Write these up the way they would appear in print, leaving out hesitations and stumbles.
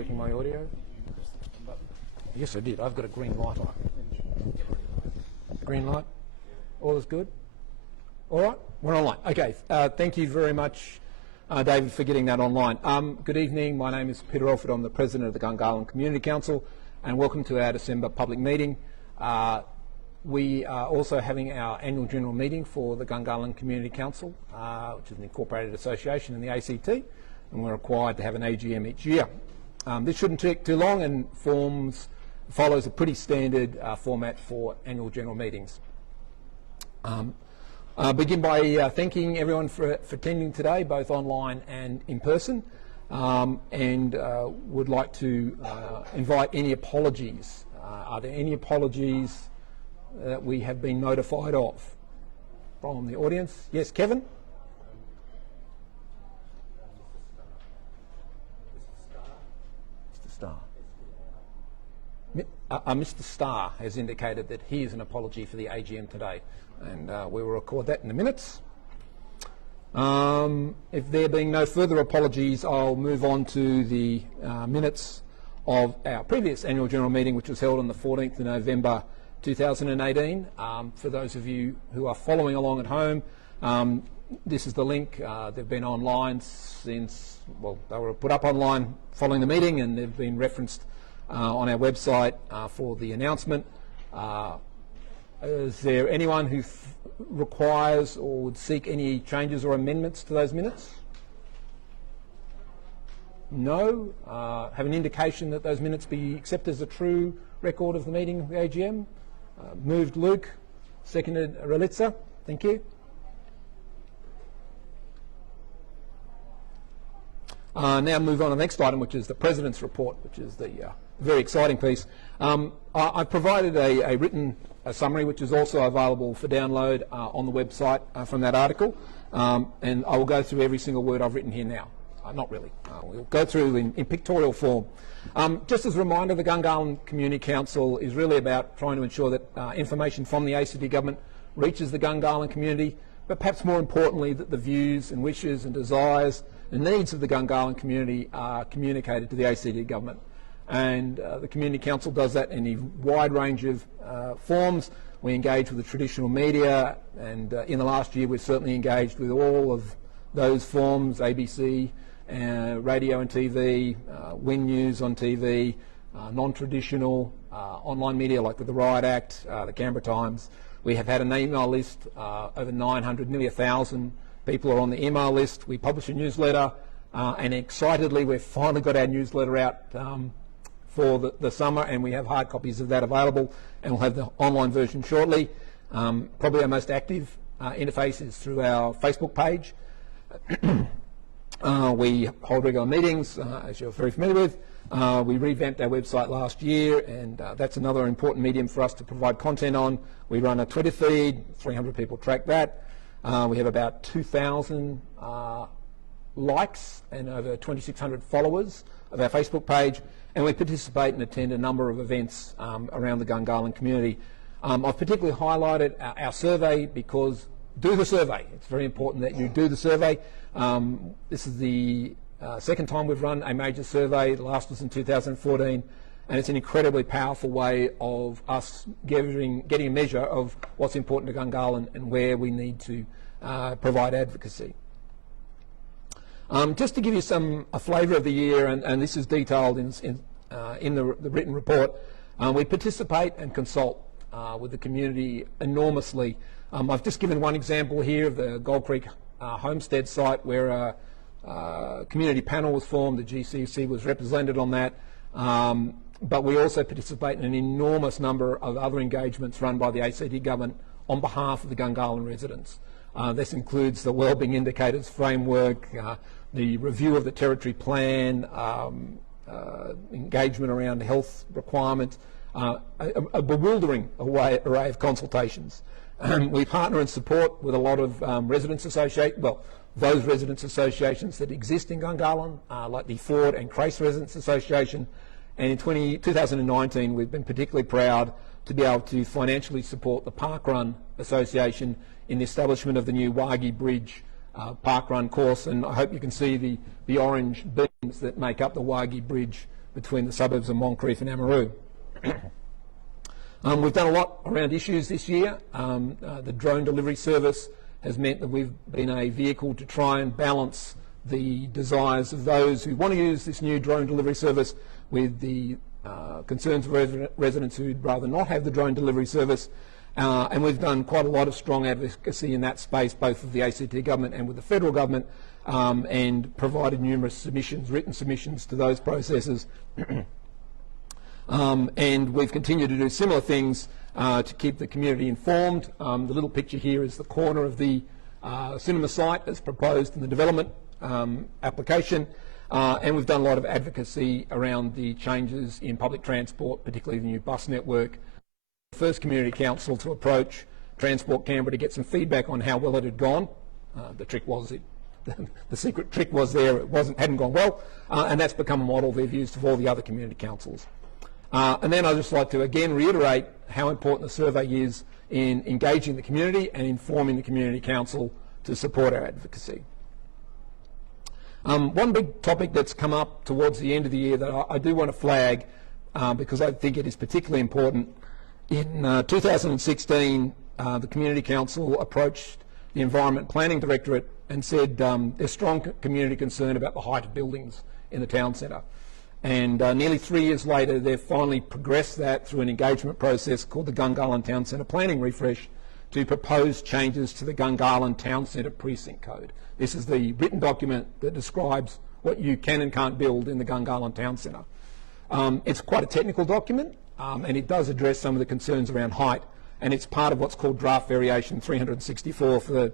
checking my audio. Yes, I did. I've got a green light on. Green light. All is good? All right, we're online. Okay, thank you very much, David, for getting that online. Good evening. My name is Peter Alford. I'm the President of the Gungahlin Community Council, and welcome to our December public meeting. We are also having our annual general meeting for the Gungahlin Community Council, which is an incorporated association in the ACT, and we're required to have an AGM each year. This shouldn't take too long and follows a pretty standard format for annual general meetings. Begin by thanking everyone for attending today, both online and in person, and would like to invite any apologies. Are there any apologies that we have been notified of from the audience? Yes, Kevin? Mr. Starr. Mr. Starr has indicated that he is an apology for the AGM today, and we will record that in the minutes. If there being no further apologies, I'll move on to the minutes of our previous annual general meeting, which was held on the 14th of November 2018. For those of you who are following along at home, this is the link. They've been online since, well, they were put up online following the meeting, and they've been referenced on our website for the announcement. Is there anyone who requires or would seek any changes or amendments to those minutes? No? Have an indication that those minutes be accepted as a true record of the meeting of the AGM? Moved Luke, seconded Relitza. Thank you. Now move on to the next item, which is the President's report, which is the very exciting piece. I've provided a written summary, which is also available for download on the website from that article, and I will go through every single word I've written here now. Not really. We'll go through in pictorial form. Just as a reminder, the Gungahlin Community Council is really about trying to ensure that information from the ACT government reaches the Gungahlin community, but perhaps more importantly that the views and wishes and desires and needs of the Gungahlin community are communicated to the ACT government. And the Community Council does that in a wide range of forms. We engage with the traditional media, and in the last year we've certainly engaged with all of those forms: ABC, radio and TV, Win News on TV, non-traditional online media like with the Riot Act, the Canberra Times. We have had an email list, over 900, nearly 1,000 people are on the email list. We publish a newsletter, and excitedly we've finally got our newsletter out for the summer, and we have hard copies of that available, and we'll have the online version shortly. Probably our most active interface is through our Facebook page. We hold regular meetings, as you're very familiar with. We revamped our website last year, and that's another important medium for us to provide content on. We run a Twitter feed, 300 people track that. We have about 2,000 likes and over 2,600 followers of our Facebook page, and we participate and attend a number of events around the Gungahlin community. I've particularly highlighted our survey because do the survey. It's very important that you do the survey. This is the second time we've run a major survey. The last was in 2014, and it's an incredibly powerful way of us getting a measure of what's important to Gungahlin and where we need to provide advocacy. Just to give you a flavour of the year, and this is detailed in the written report, we participate and consult with the community enormously. I've just given one example here of the Gold Creek homestead site where a community panel was formed. The GCC was represented on that, but we also participate in an enormous number of other engagements run by the ACT government on behalf of the Gungahlin residents. This includes the Wellbeing Indicators Framework, the review of the territory plan, engagement around health requirements, a bewildering array of consultations. We partner and support with a lot of residents associations, well, those residents associations that exist in Gungahlin, like the Ford and Crace Residents Association. And in 2019, we've been particularly proud to be able to financially support the Parkrun Association in the establishment of the new Wagi Bridge parkrun course. And I hope you can see the orange beams that make up the Wagi Bridge between the suburbs of Moncrieff and Amaroo. We've done a lot around issues this year. The drone delivery service has meant that we've been a vehicle to try and balance the desires of those who want to use this new drone delivery service with the concerns of residents who'd rather not have the drone delivery service. And we've done quite a lot of strong advocacy in that space, both with the ACT government and with the federal government, and provided numerous submissions, written submissions to those processes. And we've continued to do similar things to keep the community informed. The little picture here is the corner of the cinema site as proposed in the development application. And we've done a lot of advocacy around the changes in public transport, particularly the new bus network. The first community council to approach Transport Canberra to get some feedback on how well it had gone. The trick was the secret trick was there, it hadn't gone well, and that's become a model they've used for all the other community councils. And then I'd just like to again reiterate how important the survey is in engaging the community and informing the community council to support our advocacy. One big topic that's come up towards the end of the year that I do want to flag, because I think it is particularly important. In 2016, the Community Council approached the Environment Planning Directorate and said there's strong community concern about the height of buildings in the town centre. And nearly 3 years later, they've finally progressed that through an engagement process called the Gungahlin Town Centre Planning Refresh to propose changes to the Gungahlin Town Centre Precinct Code. This is the written document that describes what you can and can't build in the Gungahlin Town Centre. It's quite a technical document, and it does address some of the concerns around height, and it's part of what's called draft variation 364 for the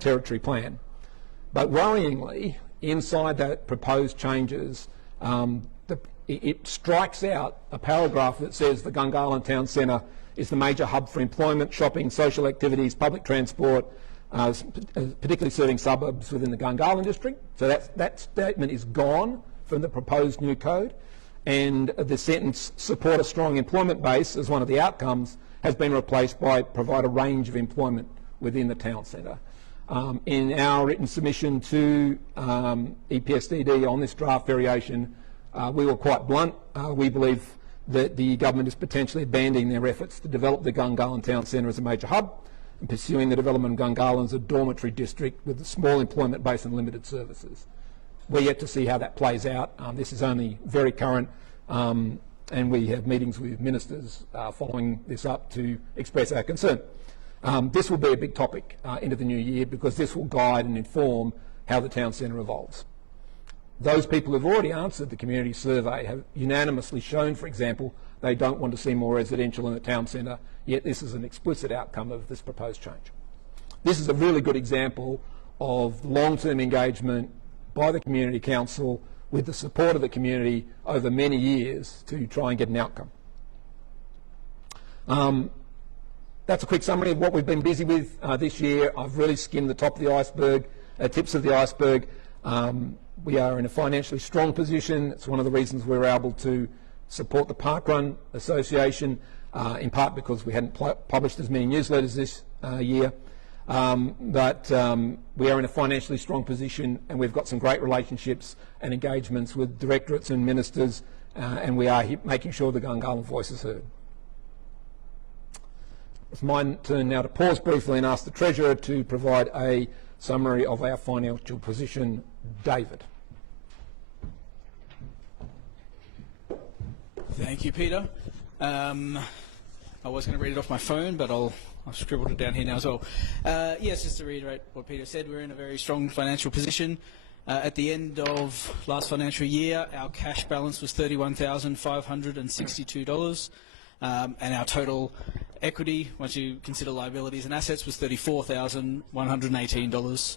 territory plan. But worryingly, inside that proposed changes, it strikes out a paragraph that says the Gungahlin Town Centre is the major hub for employment, shopping, social activities, public transport, particularly serving suburbs within the Gungahlin district. So that statement is gone from the proposed new code, and the sentence support a strong employment base as one of the outcomes has been replaced by provide a range of employment within the town centre. In our written submission to EPSDD on this draft variation, we were quite blunt. We believe that the government is potentially abandoning their efforts to develop the Gungahlin Town Centre as a major hub and pursuing the development of Gungahlin as a dormitory district with a small employment base and limited services. We're yet to see how that plays out. This is only very current, and we have meetings with ministers following this up to express our concern. This will be a big topic into the new year, because this will guide and inform how the town centre evolves. Those people who've already answered the community survey have unanimously shown, for example, they don't want to see more residential in the town centre, yet this is an explicit outcome of this proposed change. This is a really good example of long-term engagement by the Community Council with the support of the community over many years to try and get an outcome. That's a quick summary of what we've been busy with this year. I've really skimmed the top of the iceberg, tips of the iceberg. We are in a financially strong position. It's one of the reasons we were able to support the Parkrun Association, in part because we hadn't published as many newsletters this year. But we are in a financially strong position, and we've got some great relationships and engagements with directorates and ministers, and we are making sure the Gungahlin voice is heard. It's my turn now to pause briefly and ask the Treasurer to provide a summary of our financial position. David. Thank you, Peter. I was going to read it off my phone, but I've scribbled it down here now as well. Yes, just to reiterate what Peter said, we're in a very strong financial position. At the end of last financial year, our cash balance was $31,562, and our total equity, once you consider liabilities and assets, was $34,118.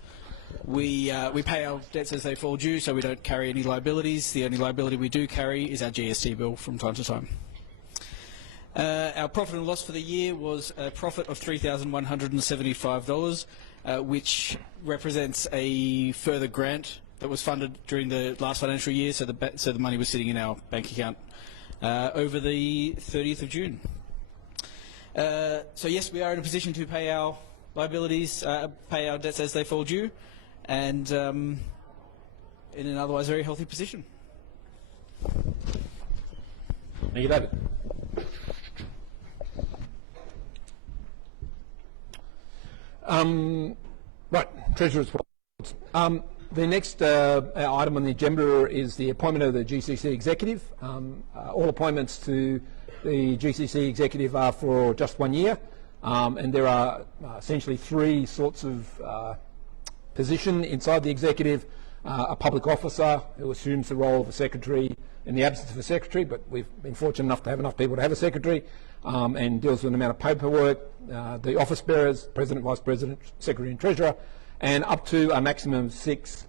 We pay our debts as they fall due, so we don't carry any liabilities. The only liability we do carry is our GST bill from time to time. Our profit and loss for the year was a profit of $3,175, which represents a further grant that was funded during the last financial year, so the money was sitting in our bank account over the 30th of June. So yes, we are in a position to pay our liabilities, pay our debts as they fall due, and in an otherwise very healthy position. Thank you, David. Right, Treasurer's report. The next item on the agenda is the appointment of the GCC executive. All appointments to the GCC executive are for just 1 year, and there are essentially three sorts of position inside the executive. A public officer who assumes the role of a secretary in the absence of a secretary, but we've been fortunate enough to have enough people to have a secretary, and deals with an amount of paperwork. The office bearers, president, vice president, secretary and treasurer, and up to a maximum of 6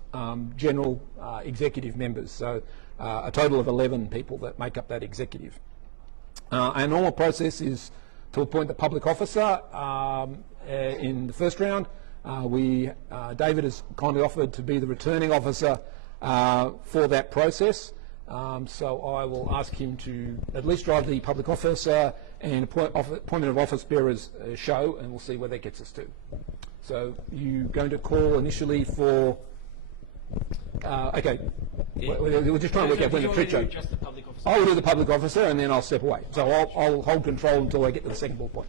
general executive members, so a total of 11 people that make up that executive. Our normal process is to appoint the public officer in the first round. David has kindly offered to be the returning officer for that process, so I will ask him to at least drive the public officer and appointment of office bearers show, and we'll see where that gets us to. So you're going to call initially for... okay, yeah. We're just trying to work out when the trick show. I will do the public officer and then I'll step away. So I'll hold control until I get to the second bullet point.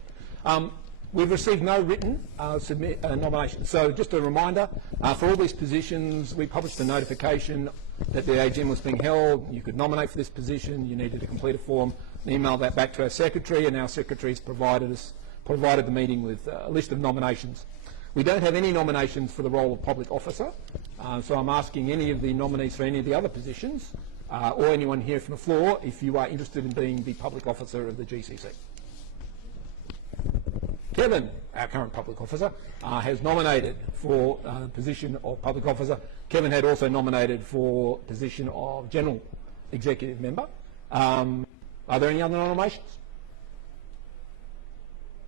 We've received no written nominations. So just a reminder, for all these positions, we published a notification that the AGM was being held. You could nominate for this position. You needed to complete a form and email that back to our secretary, and our secretary's provided the meeting with a list of nominations. We don't have any nominations for the role of public officer, so I'm asking any of the nominees for any of the other positions, or anyone here from the floor, if you are interested in being the public officer of the GCC. Kevin, our current public officer, has nominated for the position of public officer. Kevin had also nominated for position of general executive member. Are there any other nominations?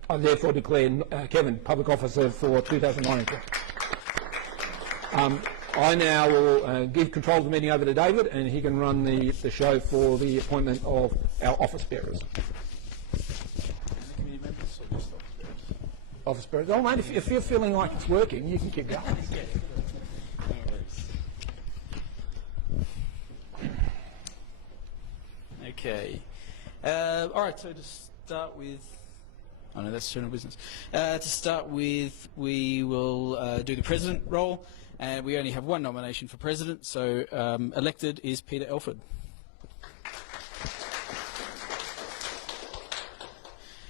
I therefore declare Kevin public officer for 2019. I now will give control of the meeting over to David, and he can run the show for the appointment of our office bearers. Office bearers. Oh, mate, if you're feeling like it's working, you can keep going. Okay. All right. So to start with. Oh no, that's general business. To start with, we will do the president role, and we only have one nomination for president, so elected is Peter Elford.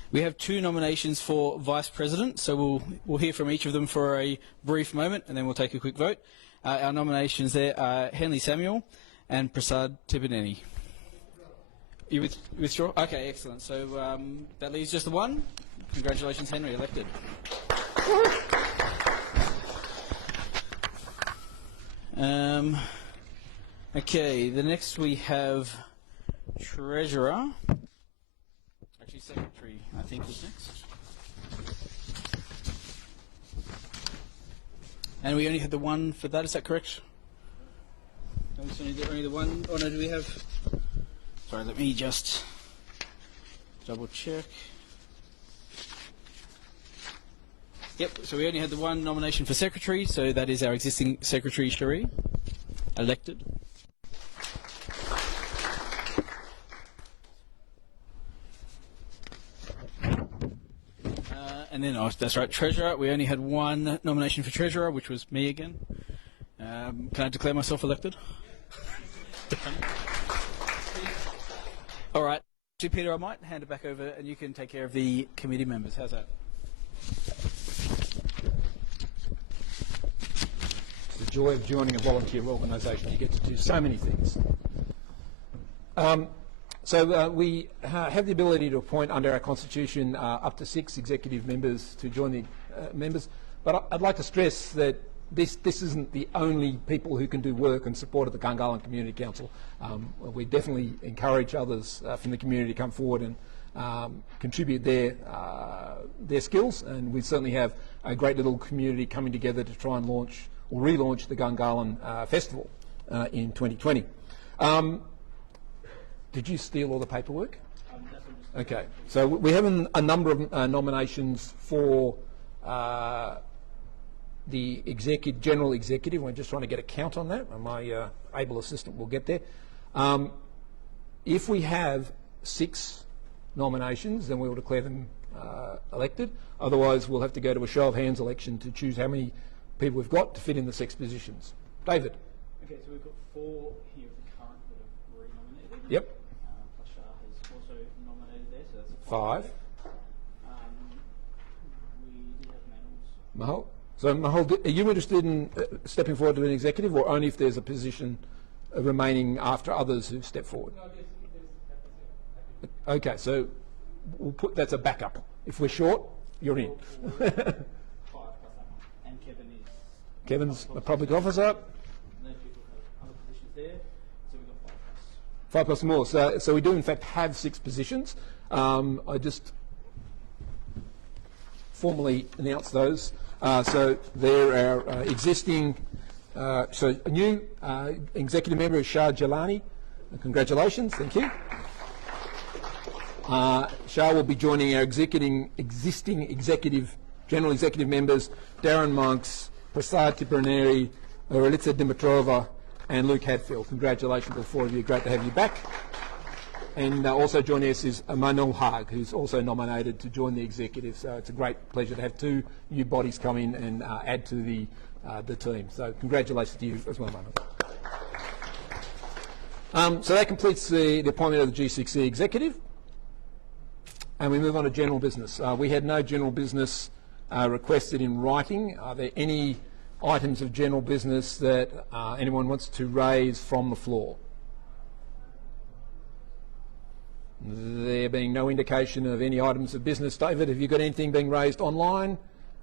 We have 2 nominations for vice president, so we'll hear from each of them for a brief moment, and then we'll take a quick vote. Our nominations there are Henley Samuel and Prasad Tibaneni. You withdraw? Okay, excellent. So that leaves just the one. Congratulations, Henry, elected. Okay, the next we have treasurer. Actually, secretary, I think, is next. And we only had the one for that, is that correct? Only the one? Oh no, do we have... Sorry, let me just double check. Yep, so we only had the one nomination for secretary, so that is our existing secretary, Cherie, elected. And then, oh, that's right, treasurer. We only had one nomination for treasurer, which was me again. Can I declare myself elected? All right. So, Peter, I might hand it back over and you can take care of the committee members. How's that? It's the joy of joining a volunteer organisation. You get to do so many things. We have the ability to appoint under our constitution up to 6 executive members to join the members. But I'd like to stress that this isn't the only people who can do work in support of the Gungahlin Community Council. We definitely encourage others from the community to come forward and contribute their skills, and we certainly have a great little community coming together to try and launch or relaunch the Gungahlin Festival in 2020. Did you steal all the paperwork? Okay, so we have a number of nominations for the general executive. We're just trying to get a count on that, and my able assistant will get there. If we have 6 nominations, then we will declare them elected. Otherwise, we'll have to go to a show of hands election to choose how many people we've got to fit in the 6 positions. David? Okay, so we've got 4 here of the current that have re-nominated. Yep. Plus Shah has also nominated there, so that's 5. We did have Manals. Mahal? So Mahal, are you interested in stepping forward to an executive, or only if there's a position remaining after others who've stepped forward? Okay, so we'll put that's a backup. If we're short, you're in. 5 plus that one. And Kevin is... Kevin's a public officer. No people have other positions there, so we've got 5 plus. 5 plus more. So we do in fact have 6 positions. I just formally announce those. So there are existing. So a new executive member is Shah Jalani. Congratulations, thank you. Shah will be joining our existing general executive members, Darren Monks, Prasad Tipraneri, Relitsa Dimitrova, and Luke Hadfield. Congratulations to the 4 of you. Great to have you back. And also joining us is Manuel Haag, who's also nominated to join the executive. So it's a great pleasure to have 2 new bodies come in and add to the team. So congratulations to you as well, Manuel. So that completes the appointment of the GCC executive. And we move on to general business. We had no general business requested in writing. Are there any items of general business that anyone wants to raise from the floor? There being no indication of any items of business. David, have you got anything being raised online?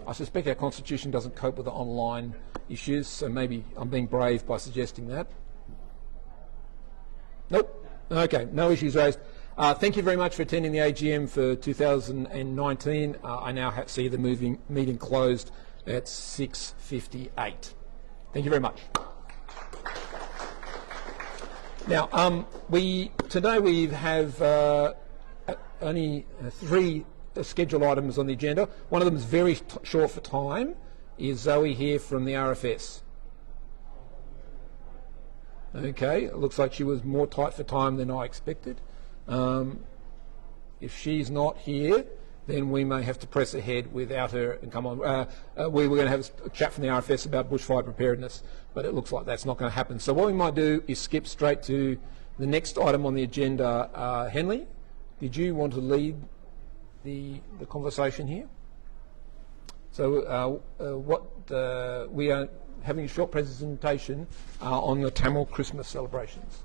I suspect our constitution doesn't cope with the online issues, so maybe I'm being brave by suggesting that. Nope. Okay, no issues raised. Thank you very much for attending the AGM for 2019. I now see the meeting closed at 6:58. Thank you very much. Now, today we have only 3 scheduled items on the agenda. One of them is very short for time. Is Zoe here from the RFS? Okay, it looks like she was more tight for time than I expected. If she's not here, then we may have to press ahead without her and come on. We were going to have a chat from the RFS about bushfire preparedness, but it looks like that's not going to happen. So what we might do is skip straight to the next item on the agenda. Henley, did you want to lead the conversation here? So we are having a short presentation on the Tamil Christmas celebrations.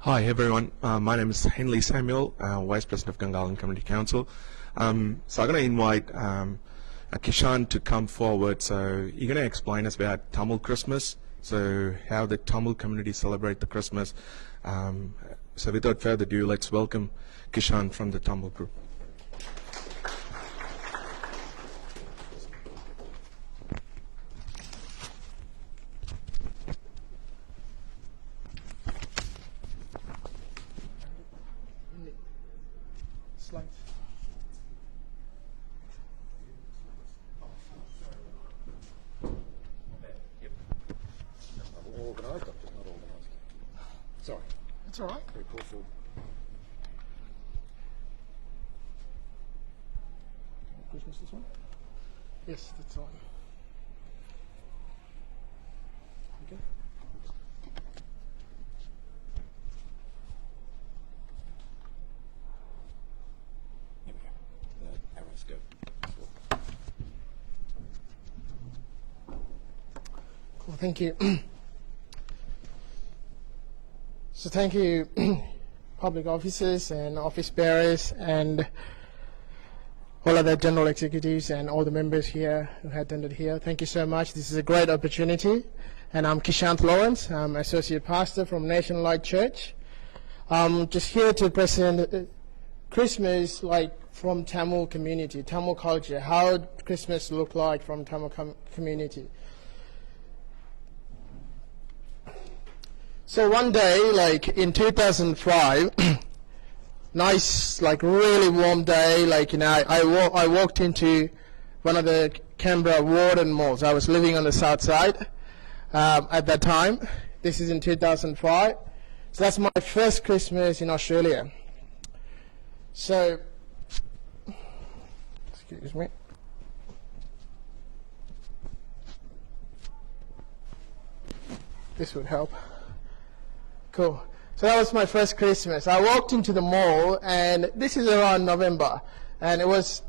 Hi everyone, my name is Henley Samuel, Vice President of Gungahlin Community Council. So I'm going to invite Kishan to come forward. So you're going to explain us about Tamil Christmas, so how the Tamil community celebrate the Christmas. So without further ado, let's welcome Kishan from the Tamil group. Sorry. That's all right. Very poor form. Christmas this one? Yes, that's all. Okay. Here we go. The arrows go. Cool, thank you. So thank you, public officers and office bearers and all of the general executives and all the members here who have attended here. Thank you so much. This is a great opportunity. And I'm Kishanth Lawrence. I'm Associate Pastor from National Light Church. I'm just here to present Christmas like from Tamil community, Tamil culture, how Christmas look like from Tamil community. So one day, like in 2005, nice, like really warm day, like, you know, I walked into one of the Canberra Warden Malls. I was living on the south side at that time. This is in 2005. So that's my first Christmas in Australia. So, excuse me. This would help. Cool. So that was my first Christmas. I walked into the mall, and this is around November, and it was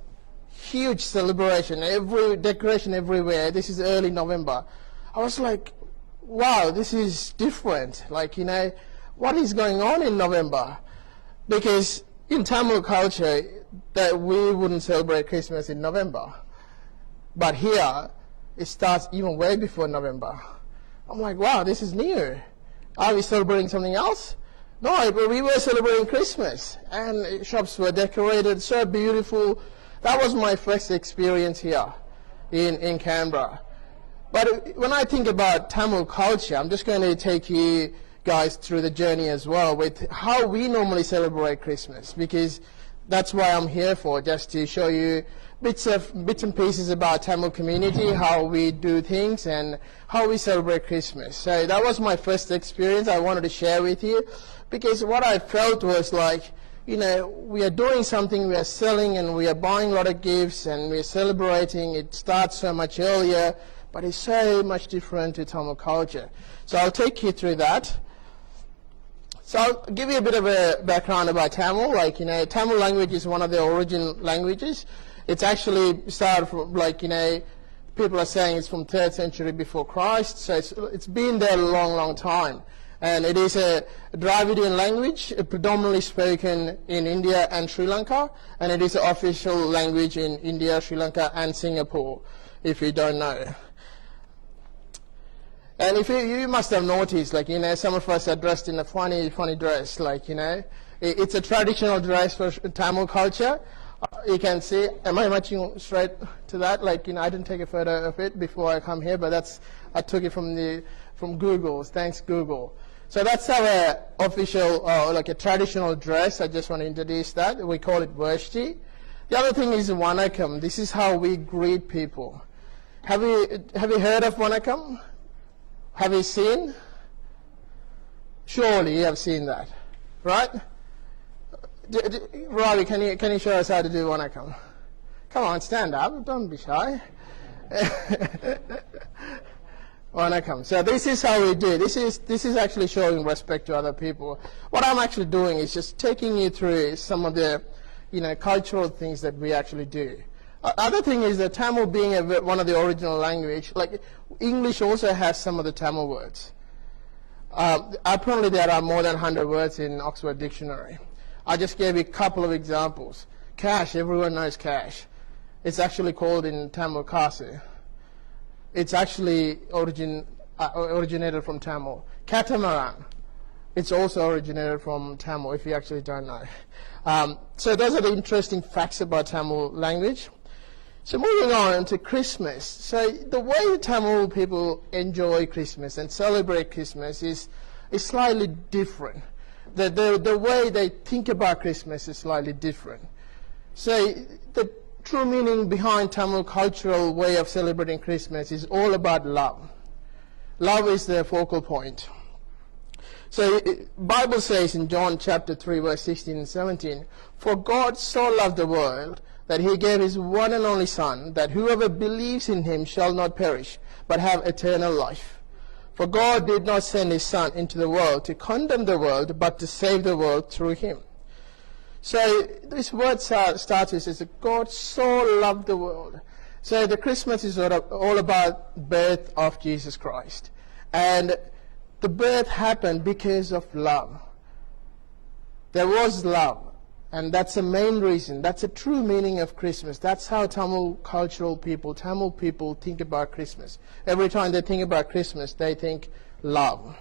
huge celebration, every decoration everywhere. This is early November. I was like, wow, this is different. Like, you know, what is going on in November? Because in Tamil culture, that we wouldn't celebrate Christmas in November. But here, it starts even way before November. I'm like, wow, this is new. Are we celebrating something else? No, but we were celebrating Christmas, and shops were decorated so beautiful. That was my first experience here in Canberra. But when I think about Tamil culture, I'm just going to take you guys through the journey as well with how we normally celebrate Christmas, because that's why I'm here for, just to show you bits and pieces about Tamil community, how we do things and how we celebrate Christmas. So that was my first experience I wanted to share with you, because what I felt was like, you know, we are doing something, we are selling and we are buying a lot of gifts and we are celebrating. It starts so much earlier, but it's so much different to Tamil culture. So I'll take you through that. So I'll give you a bit of a background about Tamil. Like, you know, Tamil language is one of the origin languages. It's actually started from, like, you know, people are saying it's from 3rd century before Christ. So it's been there a long, long time. And it is a Dravidian language, predominantly spoken in India and Sri Lanka. And it is an official language in India, Sri Lanka, and Singapore, if you don't know. And if you must have noticed, like, you know, some of us are dressed in a funny dress, like, you know. It's a traditional dress for Tamil culture. You can see, am I matching straight to that? Like, you know, I didn't take a photo of it before I come here, but I took it from Google. Thanks, Google. So that's our official, like a traditional dress. I just want to introduce that. We call it Varshti. The other thing is Vanakkam. This is how we greet people. Have you heard of Vanakkam? Have you seen? Surely you have seen that, right? Ravi, can you show us how to do Vanakkam? Come on, stand up. Don't be shy. Vanakkam. So this is how we do. This is actually showing respect to other people. What I'm actually doing is just taking you through some of the, you know, cultural things that we actually do. Other thing is that Tamil being one of the original language, like English also has some of the Tamil words. Apparently there are more than 100 words in Oxford Dictionary. I just gave you a couple of examples. Cash, everyone knows cash. It's actually called in Tamil kasi. It's actually originated from Tamil. Catamaran, it's also originated from Tamil, if you actually don't know. So those are the interesting facts about Tamil language. So moving on to Christmas. So the way Tamil people enjoy Christmas and celebrate Christmas is slightly different. The way they think about Christmas is slightly different. So the true meaning behind Tamil cultural way of celebrating Christmas is all about love. Love is the focal point. So Bible says in John chapter 3 verse 16 and 17, "For God so loved the world that he gave his one and only Son, that whoever believes in him shall not perish, but have eternal life. For God did not send his Son into the world to condemn the world, but to save the world through him." So this word starts with, God so loved the world. So the Christmas is all about birth of Jesus Christ. And the birth happened because of love. There was love. And that's the main reason. That's the true meaning of Christmas. That's how Tamil people think about Christmas. Every time they think about Christmas, they think love.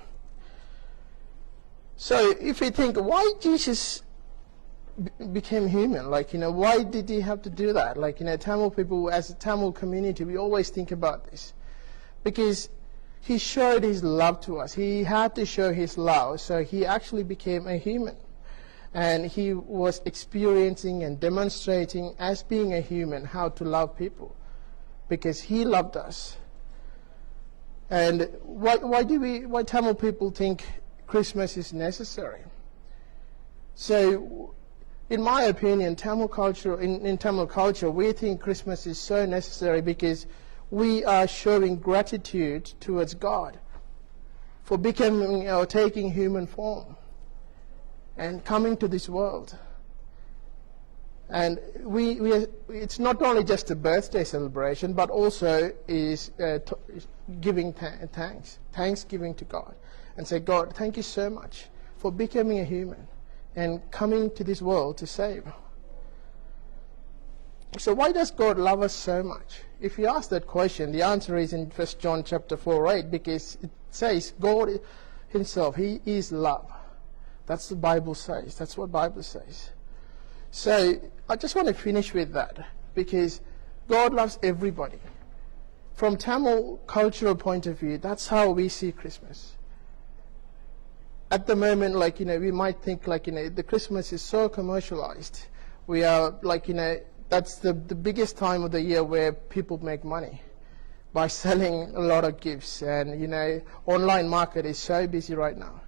So if you think, why Jesus became human? Like, you know, why did he have to do that? Like, you know, Tamil people, as a Tamil community, we always think about this. Because he showed his love to us. He had to show his love, so he actually became a human. And he was experiencing and demonstrating as being a human how to love people. because He loved us. And why Tamil people think Christmas is necessary? So, in my opinion, Tamil culture, in Tamil culture, we think Christmas is so necessary because we are showing gratitude towards God for becoming or taking human form and coming to this world. And it's not only just a birthday celebration, but also is giving thanksgiving to God, and say, God, thank you so much for becoming a human and coming to this world to save. So why does God love us so much? If you ask that question, the answer is in 1 John chapter 4:8, because it says God Himself, He is love. That's the Bible says. That's what Bible says. So I just want to finish with that, because God loves everybody. From Tamil cultural point of view, that's how we see Christmas. At the moment, we might think the Christmas is so commercialized. We are that's the biggest time of the year where people make money by selling a lot of gifts, and online market is so busy right now.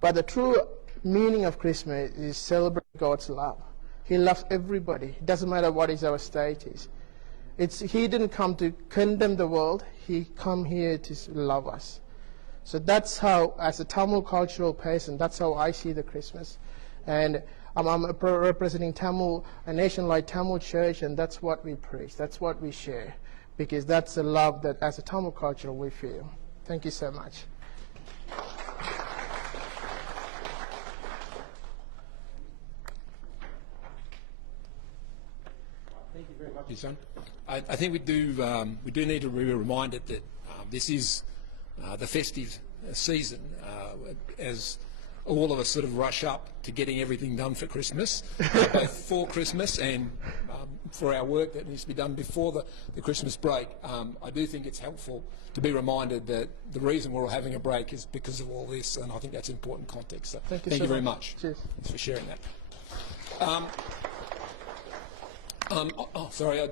But the true meaning of Christmas is celebrate God's love. He loves everybody. It doesn't matter what is our status. He didn't come to condemn the world. He come here to love us. So that's how, as a Tamil cultural person, that's how I see the Christmas. And I'm representing Tamil, a nation-wide Tamil church, and that's what we preach. That's what we share, because that's the love that, as a Tamil culture, we feel. Thank you so much. Thank you very much, your son. I think we do need to be reminded that this is the festive season, as all of us sort of rush up to getting everything done for Christmas, both for Christmas and for our work that needs to be done before the Christmas break. I do think it's helpful to be reminded that the reason we're all having a break is because of all this, and I think that's important context. So thank you very much. Cheers. Thanks for sharing that. Sorry, I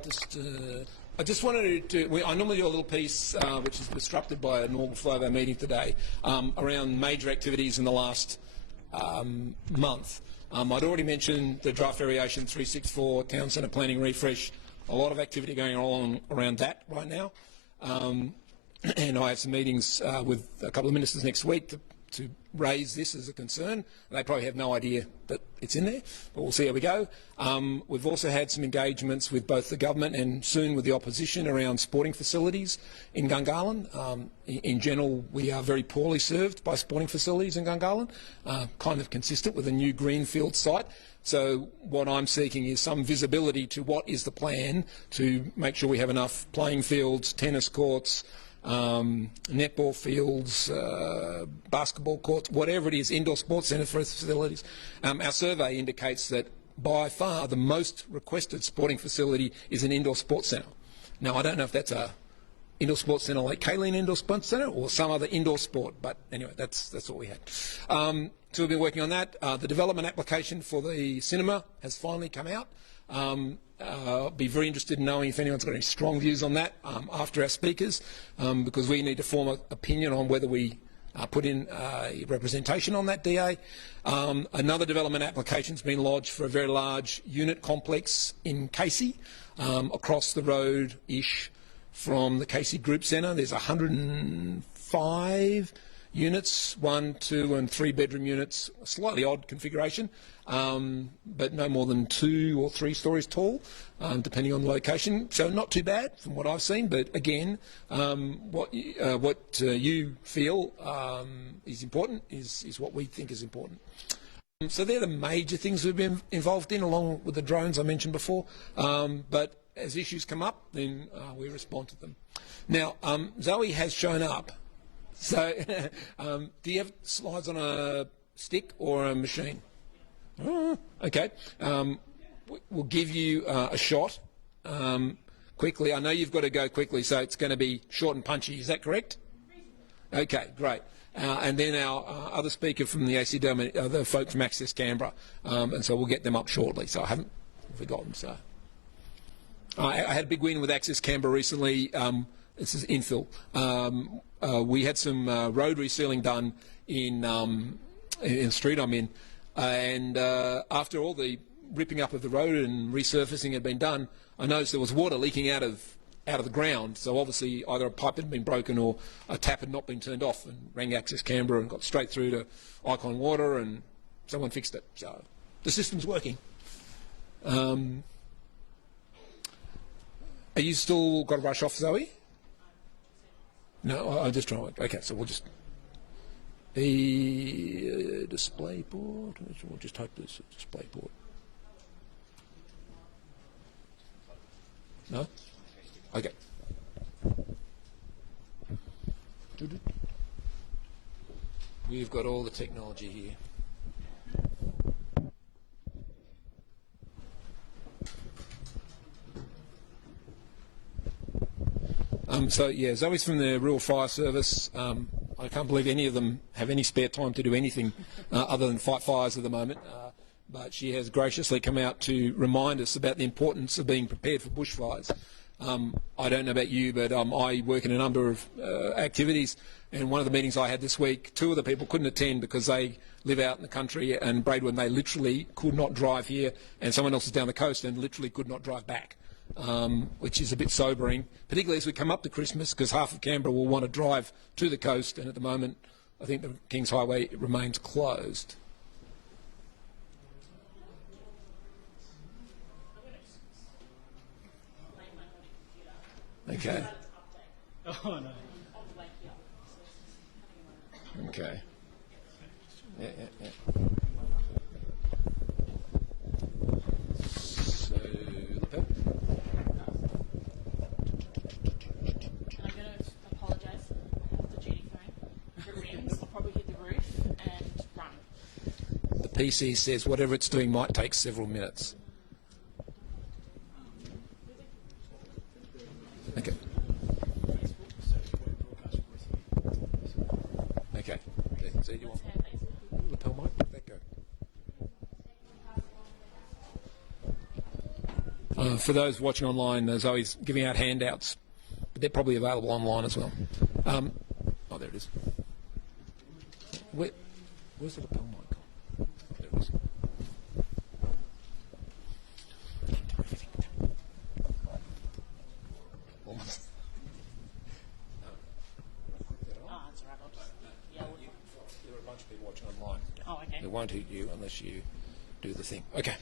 just wanted to. I normally do a little piece which is disrupted by a normal flow of our meeting today around major activities in the last month. I'd already mentioned the draft variation 364 town centre planning refresh. A lot of activity going on around that right now, and I have some meetings with a couple of ministers next week to raise this as a concern. They probably have no idea that it's in there, but we'll see how we go. We've also had some engagements with both the government and soon with the opposition around sporting facilities in Gungahlin. In general, we are very poorly served by sporting facilities in Gungahlin, kind of consistent with a new greenfield site. So what I'm seeking is some visibility to what is the plan to make sure we have enough playing fields, tennis courts, netball fields, basketball courts, whatever it is, indoor sports centre facilities. Our survey indicates that by far the most requested sporting facility is an indoor sports centre. Now, I don't know if that's a indoor sports centre like Kaylin Indoor Sports Centre or some other indoor sport, but anyway, that's what we had. So we've been working on that. The development application for the cinema has finally come out. I'll be very interested in knowing if anyone's got any strong views on that after our speakers, because we need to form an opinion on whether we put in representation on that DA. Another development application has been lodged for a very large unit complex in Casey, across the road-ish from the Casey Group Centre. There's 105 units, 1, 2 and 3 bedroom units, a slightly odd configuration, but no more than 2 or 3 stories tall, depending on the location. So not too bad from what I've seen, but again, what you feel is important is what we think is important. So they're the major things we've been involved in, along with the drones I mentioned before, but as issues come up, then we respond to them. Now, Zoe has shown up. So, do you have slides on a stick or a machine? Okay. We'll give you a shot quickly. I know you've got to go quickly, so it's going to be short and punchy. Is that correct? Okay, great. And then our other speaker from the ACW, the folk from Access Canberra, and so we'll get them up shortly. So I haven't forgotten. So, I had a big win with Access Canberra recently. This is infill. We had some road resealing done in the street I'm in, and after all the ripping up of the road and resurfacing had been done, I noticed there was water leaking out of the ground. So obviously either a pipe had been broken or a tap had not been turned off, and rang Access Canberra and got straight through to Icon Water, and someone fixed it. So the system's working. Are you still got to rush off, Zoe? No, I'm just trying. Okay, so we'll just the display board. We'll just hope there's a display board. No? Okay. We've got all the technology here. So yeah, Zoe's from the Rural Fire Service. I can't believe any of them have any spare time to do anything other than fight fires at the moment. But she has graciously come out to remind us about the importance of being prepared for bushfires. I don't know about you, but I work in a number of activities, and one of the meetings I had this week, 2 of the people couldn't attend because they live out in the country and Braidwood, and they literally could not drive here, and someone else is down the coast and literally could not drive back. Which is a bit sobering, particularly as we come up to Christmas, because half of Canberra will want to drive to the coast, and at the moment I think the Kings Highway remains closed. Okay. Oh, no. Okay. Yeah. So, lapel? I'm going to apologise. I have the duty phone. If it rings, I'll probably hit the roof and run. The PC says whatever it's doing might take several minutes. Okay. Okay. So you want lapel mic? Let that go. For those watching online, there's always giving out handouts, but they're probably available online as well. Oh, there it is. Where's the lapel mic? There it is. Almost. Oh, it's alright. I'll just yell. There are a bunch of people watching online. Oh, okay. It won't hit you unless you do the thing. Okay.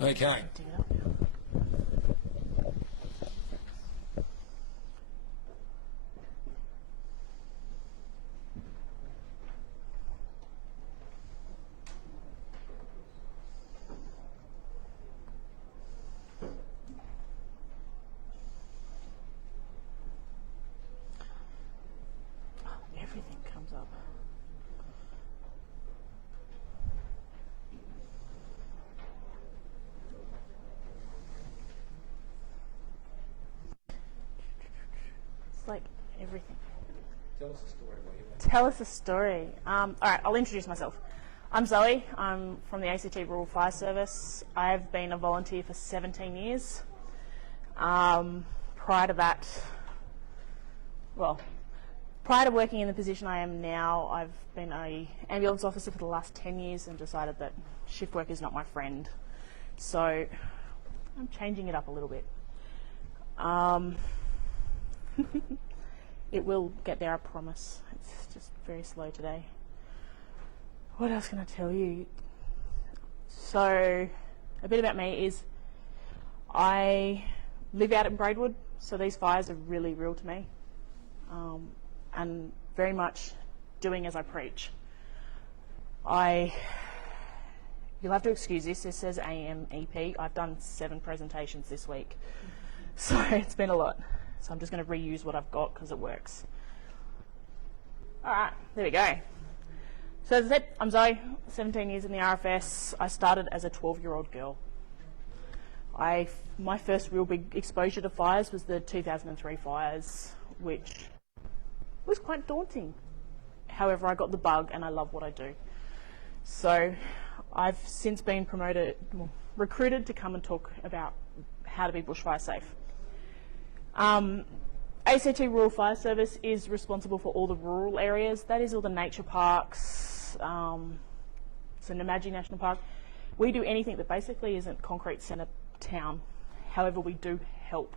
Okay. Do that now. Everything comes up. It's like everything. Tell us a story while you're Tell us a story. All right, I'll introduce myself. I'm Zoe. I'm from the ACT Rural Fire Service. I've been a volunteer for 17 years. Prior to that, prior to working in the position I am now, I've been an ambulance officer for the last 10 years and decided that shift work is not my friend. So I'm changing it up a little bit. It will get there, I promise. It's just very slow today. What else can I tell you? So a bit about me is I live out in Braidwood, so these fires are really real to me. And very much doing as I preach. You'll have to excuse this, this says AMEP. I've done 7 presentations this week, so it's been a lot. So I'm just going to reuse what I've got because it works. All right, there we go. So as I said, I'm Zoe, 17 years in the RFS. I started as a 12-year-old girl. My first real big exposure to fires was the 2003 fires, which was quite daunting. However, I got the bug and I love what I do. So I've since been recruited to come and talk about how to be bushfire safe. ACT Rural Fire Service is responsible for all the rural areas. That is all the nature parks, so Namaji National Park. We do anything that basically isn't concrete centre town. However, we do help.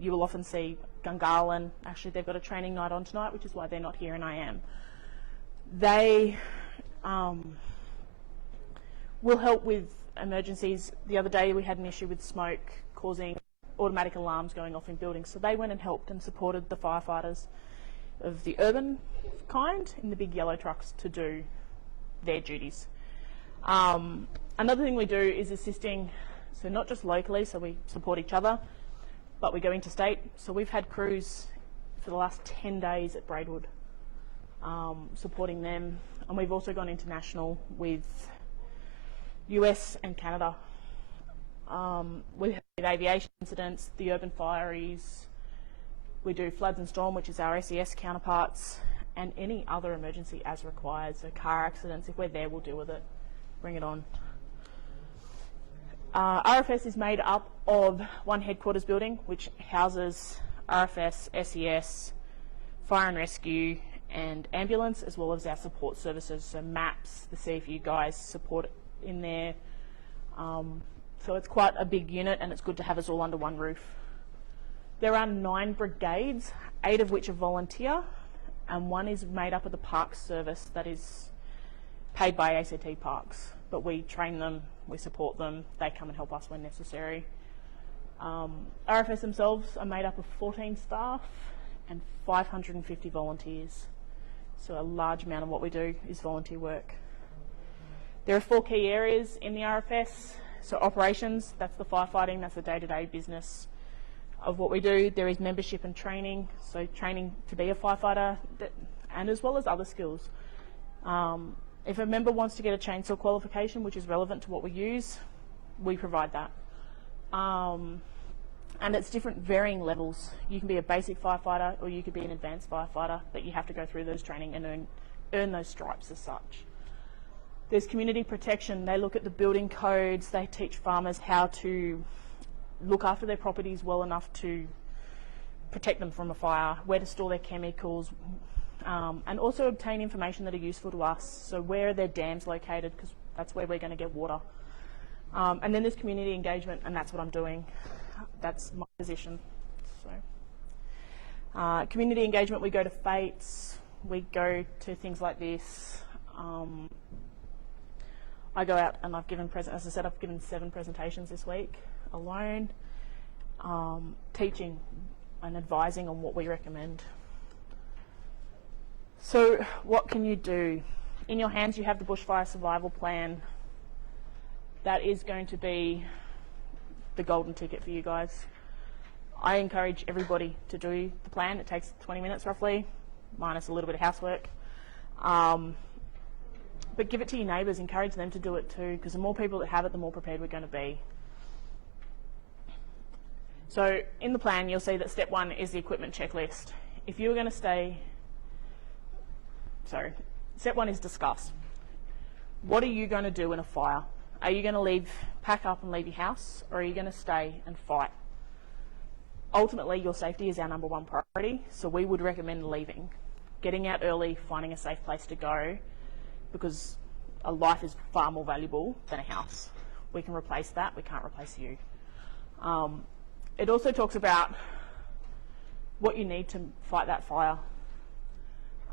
You will often see Gungahlin, actually they've got a training night on tonight, which is why they're not here and I am. They will help with emergencies. The other day we had an issue with smoke causing automatic alarms going off in buildings, so they went and helped and supported the firefighters of the urban kind in the big yellow trucks to do their duties. Another thing we do is assisting, so not just locally, so we support each other, but we go interstate. So we've had crews for the last 10 days at Braidwood, supporting them, and we've also gone international with US and Canada. We have aviation incidents, the urban fireys, we do floods and storm, which is our SES counterparts, and any other emergency as required. So car accidents, if we're there, we'll deal with it. Bring it on. RFS is made up of one headquarters building, which houses RFS, SES, fire and rescue, and ambulance, as well as our support services, so MAPS, the CFU guys support in there. So it's quite a big unit, and it's good to have us all under one roof. There are 9 brigades, 8 of which are volunteer, and 1 is made up of the parks service that is paid by ACT Parks. But we train them, we support them, they come and help us when necessary. RFS themselves are made up of 14 staff and 550 volunteers. So a large amount of what we do is volunteer work. There are 4 key areas in the RFS. So operations, that's the firefighting, that's the day-to-day business of what we do. There is membership and training, so training to be a firefighter, and as well as other skills. If a member wants to get a chainsaw qualification, which is relevant to what we use, we provide that. And it's different varying levels. You can be a basic firefighter or you could be an advanced firefighter, but you have to go through those training and earn those stripes as such. There's community protection. They look at the building codes, they teach farmers how to look after their properties well enough to protect them from a fire, where to store their chemicals, and also obtain information that are useful to us. So where are their dams located, because that's where we're going to get water. And then there's community engagement, and that's what I'm doing. That's my position. So, community engagement, we go to fates, we go to things like this. I go out and I've given, as I said, I've given 7 presentations this week alone, teaching and advising on what we recommend. So what can you do? In your hands you have the bushfire survival plan. That is going to be the golden ticket for you guys. I encourage everybody to do the plan. It takes 20 minutes roughly, minus a little bit of housework. But give it to your neighbours, encourage them to do it too, because the more people that have it, the more prepared we're going to be. So in the plan, you'll see that step 1 is the equipment checklist. If you were going to step 1 is discuss. What are you going to do in a fire? Are you going to pack up and leave your house, or are you going to stay and fight? Ultimately, your safety is our number 1 priority, so we would recommend leaving. Getting out early, finding a safe place to go, because a life is far more valuable than a house. We can replace that, we can't replace you. It also talks about what you need to fight that fire.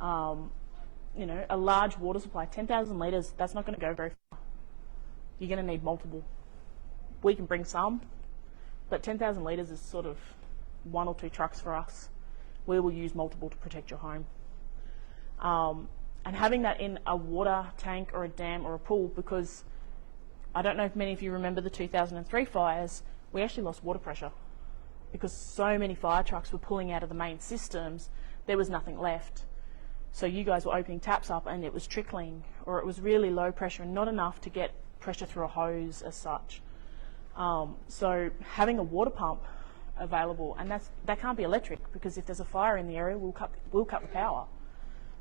You know, a large water supply, 10,000 litres, that's not going to go very far. You're going to need multiple. We can bring some, but 10,000 litres is sort of 1 or 2 trucks for us. We will use multiple to protect your home. And having that in a water tank or a dam or a pool, because I don't know if many of you remember the 2003 fires, we actually lost water pressure because so many fire trucks were pulling out of the main systems, there was nothing left. So you guys were opening taps up and it was trickling, or it was really low pressure and not enough to get pressure through a hose as such. So having a water pump available, and that can't be electric, because if there's a fire in the area, we'll cut the power.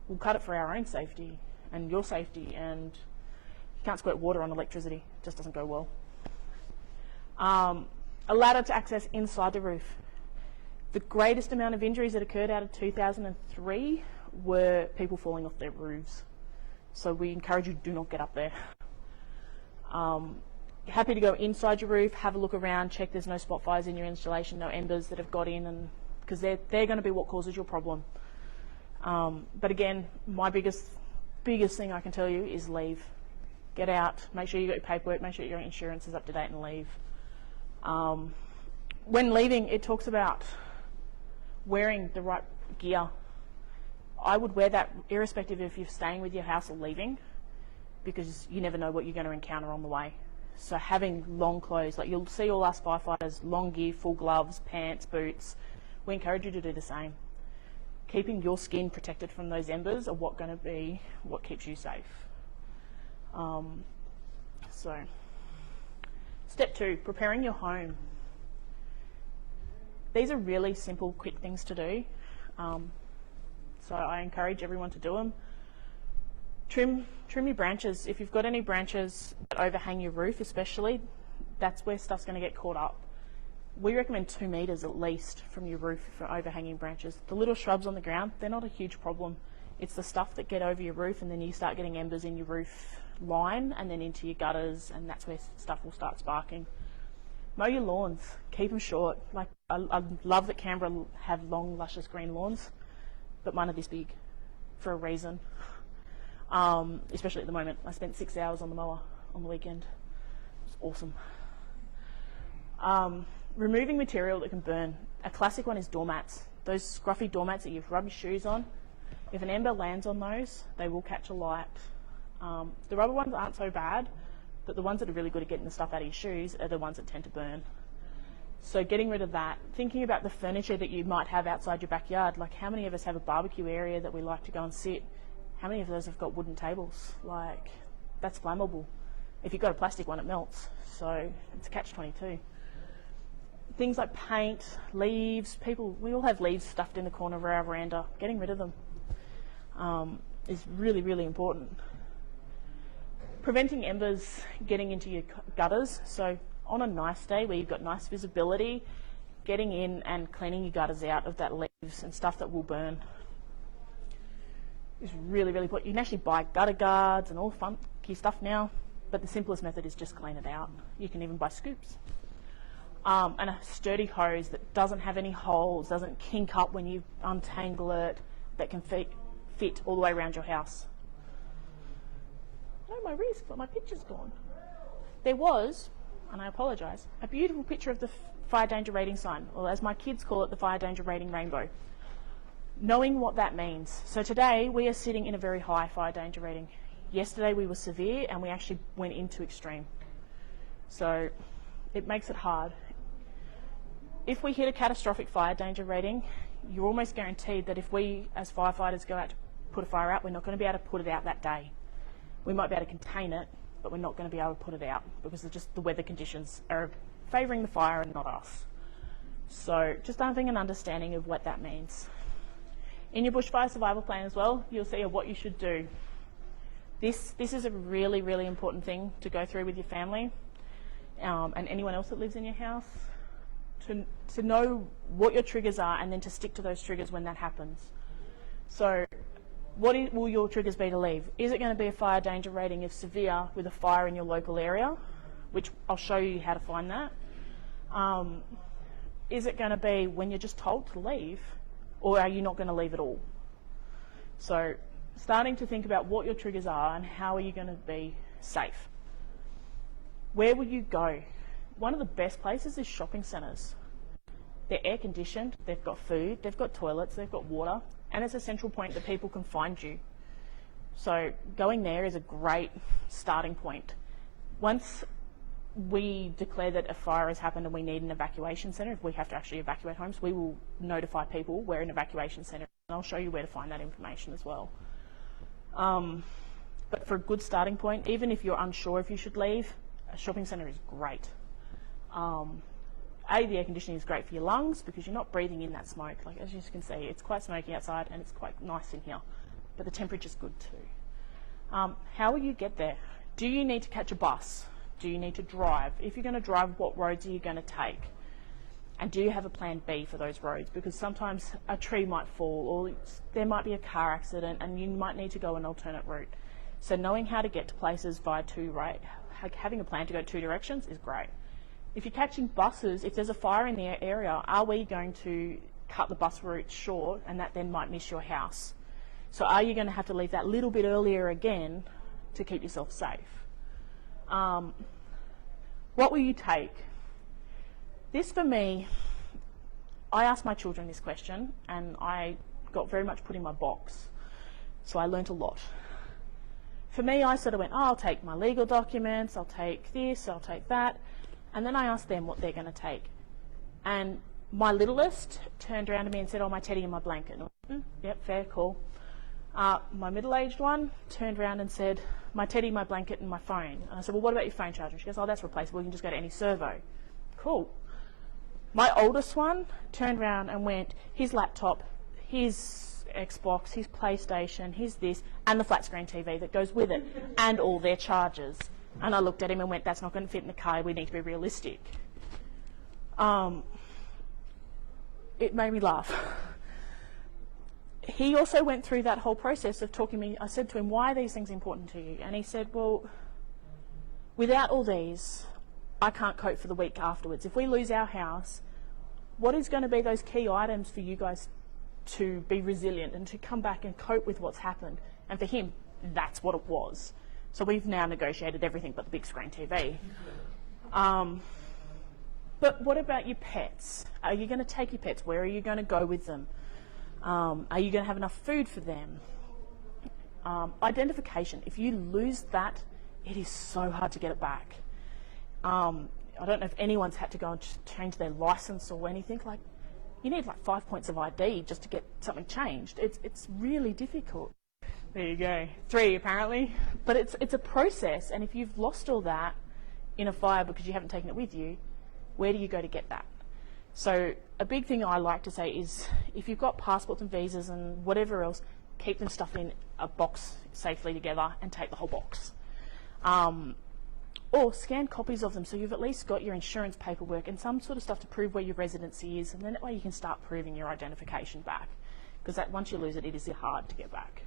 We'll cut it for our own safety and your safety, and you can't squirt water on electricity, it just doesn't go well. A ladder to access inside the roof. The greatest amount of injuries that occurred out of 2003 were people falling off their roofs. So we encourage you, do not get up there. Happy to go inside your roof, have a look around, check there's no spot fires in your installation, no embers that have got in, and because they're going to be what causes your problem. But again, my biggest thing I can tell you is leave. Get out, make sure you got your paperwork, make sure your insurance is up to date, and leave. When leaving, it talks about wearing the right gear. I would wear that irrespective if you're staying with your house or leaving, because you never know what you're going to encounter on the way. So having long clothes, like you'll see all us firefighters, long gear, full gloves, pants, boots, we encourage you to do the same. Keeping your skin protected from those embers are what going to be what keeps you safe. So, step 2, preparing your home. These are really simple, quick things to do. So I encourage everyone to do them. Trim your branches. If you've got any branches that overhang your roof especially, that's where stuff's going to get caught up. We recommend 2 metres at least from your roof for overhanging branches. The little shrubs on the ground, they're not a huge problem. It's the stuff that get over your roof, and then you start getting embers in your roof line and then into your gutters, and that's where stuff will start sparking. Mow your lawns. Keep them short. Like I love that Canberra have long, luscious green lawns, but mine are this big for a reason. Especially at the moment. I spent 6 hours on the mower on the weekend. It was awesome. Removing material that can burn. A classic one is doormats. Those scruffy doormats that you rub your shoes on. If an ember lands on those, they will catch a light. The rubber ones aren't so bad, but the ones that are really good at getting the stuff out of your shoes are the ones that tend to burn. So getting rid of that. Thinking about the furniture that you might have outside your backyard. Like, how many of us have a barbecue area that we like to go and sit? How many of those have got wooden tables? Like, that's flammable. If you've got a plastic one, it melts. So it's a catch-22. Things like paint, leaves. We all have leaves stuffed in the corner of our veranda. Getting rid of them is really, really important. Preventing embers getting into your gutters. So on a nice day where you've got nice visibility, getting in and cleaning your gutters out of that leaves and stuff that will burn is really, really important. You can actually buy gutter guards and all funky stuff now, but the simplest method is just clean it out. You can even buy scoops. And a sturdy hose that doesn't have any holes, doesn't kink up when you untangle it, that can fit all the way around your house. Oh, my wrist, but my picture's gone. There was, and I apologise, a beautiful picture of the fire danger rating sign, or as my kids call it, the fire danger rating rainbow. Knowing what that means. So today we are sitting in a very high fire danger rating. Yesterday we were severe, and we actually went into extreme. So it makes it hard. If we hit a catastrophic fire danger rating, you're almost guaranteed that if we as firefighters go out to put a fire out, we're not going to be able to put it out that day. We might be able to contain it, but we're not going to be able to put it out because of just the weather conditions are favouring the fire and not us. So just having an understanding of what that means. In your bushfire survival plan as well, you'll see what you should do. This is a really, really important thing to go through with your family and anyone else that lives in your house, to know what your triggers are and then to stick to those triggers when that happens. So what will your triggers be to leave? Is it going to be a fire danger rating of severe with a fire in your local area, which I'll show you how to find that? Is it going to be when you're just told to leave, or are you not going to leave at all? So starting to think about what your triggers are and how are you going to be safe. Where will you go? One of the best places is shopping centres. They're air conditioned, they've got food, they've got toilets, they've got water, and it's a central point that people can find you. So going there is a great starting point. Once we declare that a fire has happened and we need an evacuation centre, if we have to actually evacuate homes, we will notify people we're an evacuation centre, and I'll show you where to find that information as well. But for a good starting point, even if you're unsure if you should leave, a shopping centre is great. The air conditioning is great for your lungs because you're not breathing in that smoke. Like, as you can see, it's quite smoky outside and it's quite nice in here, but the temperature's good too. How will you get there? Do you need to catch a bus? Do you need to drive? If you're going to drive, what roads are you going to take? And do you have a plan B for those roads? Because sometimes a tree might fall, or there might be a car accident and you might need to go an alternate route. So knowing how to get to places via having a plan to go 2 directions is great. If you're catching buses, if there's a fire in the area, are we going to cut the bus route short, and that then might miss your house? So are you going to have to leave that little bit earlier again to keep yourself safe? What will you take? This, for me, I asked my children this question, and I got very much put in my box. So I learnt a lot. For me, I sort of went, oh, I'll take my legal documents, I'll take this, I'll take that. And then I asked them what they're going to take. And my littlest turned around to me and said, oh, my teddy and my blanket. And I went, yep, fair, cool. My middle-aged one turned around and said, my teddy, my blanket, and my phone. And I said, well, what about your phone charger? She goes, oh, that's replaceable. You can just go to any servo. Cool. My oldest one turned around and went, his laptop, his Xbox, his PlayStation, his this, and the flat screen TV that goes with it, and all their chargers. And I looked at him and went, that's not going to fit in the car. We need to be realistic. It made me laugh. He also went through that whole process of talking to me. I said to him, why are these things important to you? And he said, well, without all these, I can't cope for the week afterwards. If we lose our house, what is going to be those key items for you guys to be resilient and to come back and cope with what's happened? And for him, that's what it was. So we've now negotiated everything but the big screen TV. But what about your pets? Are you going to take your pets? Where are you going to go with them? Are you going to have enough food for them? Identification. If you lose that, it is so hard to get it back. I don't know if anyone's had to go and change their license or anything. Like, you need like 5 points of ID just to get something changed. It's really difficult. There you go. 3 apparently. But it's a process, and if you've lost all that in a fire because you haven't taken it with you, where do you go to get that? So a big thing I like to say is, if you've got passports and visas and whatever else, keep them stuffed in a box safely together and take the whole box. Or scan copies of them so you've at least got your insurance paperwork and some sort of stuff to prove where your residency is, and then that way you can start proving your identification back. Because that once you lose it, it is hard to get back.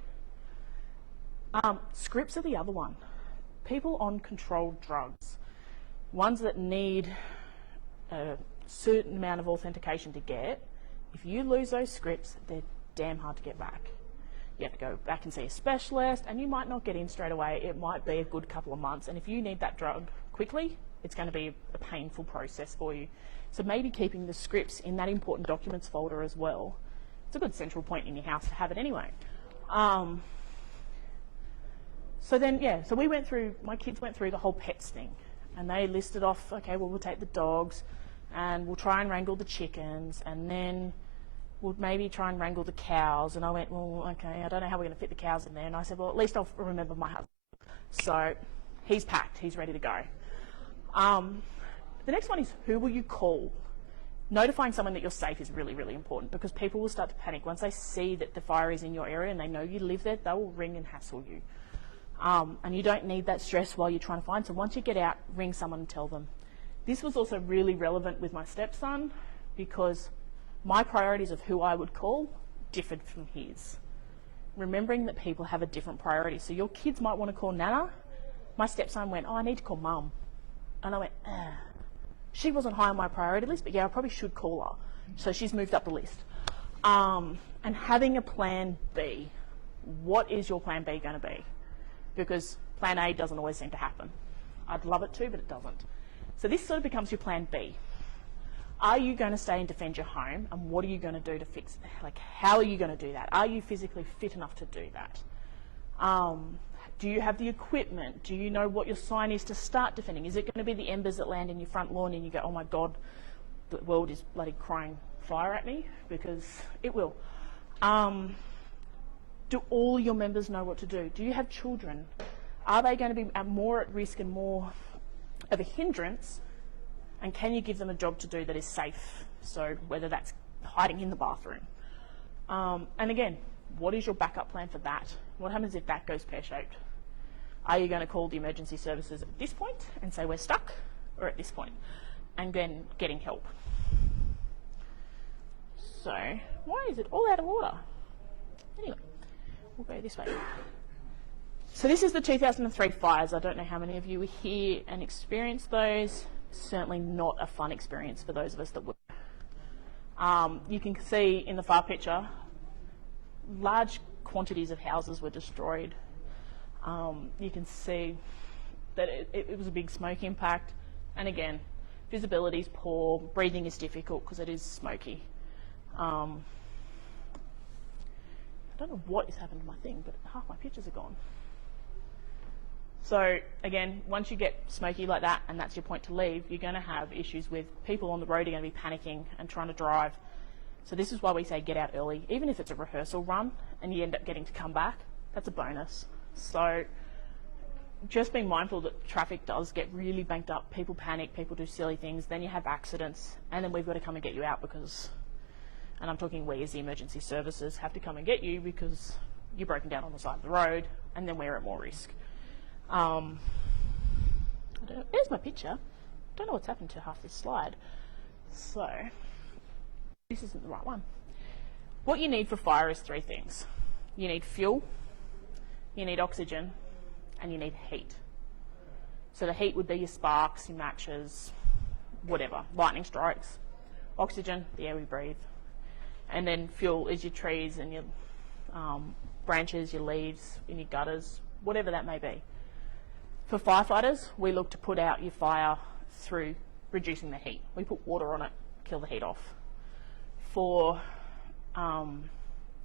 Scripts are the other one. People on controlled drugs, ones that need a certain amount of authentication to get, if you lose those scripts, they're damn hard to get back. You have to go back and see a specialist, and you might not get in straight away. It might be a good couple of months, and if you need that drug quickly, it's going to be a painful process for you. So maybe keeping the scripts in that important documents folder as well. It's a good central point in your house to have it anyway. So then, yeah, so my kids went through the whole pets thing, and they listed off, okay, well, we'll take the dogs, and we'll try and wrangle the chickens, and then we'll maybe try and wrangle the cows. And I went, well, okay, I don't know how we're going to fit the cows in there. And I said, well, at least I'll remember my husband. So he's packed, he's ready to go. The next one is, who will you call? Notifying someone that you're safe is really, really important, because people will start to panic. Once they see that the fire is in your area and they know you live there, they will ring and hassle you. And you don't need that stress while you're trying to find. So once you get out, ring someone and tell them. This was also really relevant with my stepson, because my priorities of who I would call differed from his. Remembering that people have a different priority. So your kids might want to call Nana. My stepson went, oh, I need to call Mum. And I went, she wasn't high on my priority list, but yeah, I probably should call her. So she's moved up the list. And having a plan B. What is your plan B going to be? Because plan A doesn't always seem to happen. I'd love it too, but it doesn't. So this sort of becomes your plan B. Are you going to stay and defend your home, and what are you going to do to fix it? Like, how are you going to do that? Are you physically fit enough to do that? Do you have the equipment? Do you know what your sign is to start defending? Is it going to be the embers that land in your front lawn and you go, oh my God, the world is bloody crying fire at me? Because it will. Do all your members know what to do? Do you have children? Are they going to be more at risk and more of a hindrance? And can you give them a job to do that is safe? So whether that's hiding in the bathroom. And again, what is your backup plan for that? What happens if that goes pear-shaped? Are you going to call the emergency services at this point and say we're stuck, or at this point? And then getting help. also, why is it all out of order? Anyway, we'll go this way. So this is the 2003 fires. I don't know how many of you were here and experienced those. Certainly not a fun experience for those of us that were. You can see in the far picture, large quantities of houses were destroyed. You can see that it was a big smoke impact, and again, visibility is poor, breathing is difficult because it is smoky. I don't know what has happened to my thing, but half my pictures are gone. So again, once you get smoky like that and that's your point to leave, you're going to have issues with people on the road are going to be panicking and trying to drive. So this is why we say get out early. Even if it's a rehearsal run and you end up getting to come back, that's a bonus. So just being mindful that traffic does get really banked up, people panic, people do silly things, then you have accidents, and then we've got to come and get you out because, and I'm talking we as the emergency services, have to come and get you because you're broken down on the side of the road, and then we're at more risk. There's my picture. I don't know what's happened to half this slide. So, this isn't the right one. What you need for fire is three things. You need fuel, you need oxygen, and you need heat. So the heat would be your sparks, your matches, whatever, lightning strikes. Oxygen, the air we breathe. And then fuel is your trees and your branches, your leaves, in your gutters, whatever that may be. For firefighters, we look to put out your fire through reducing the heat. We put water on it, kill the heat off. For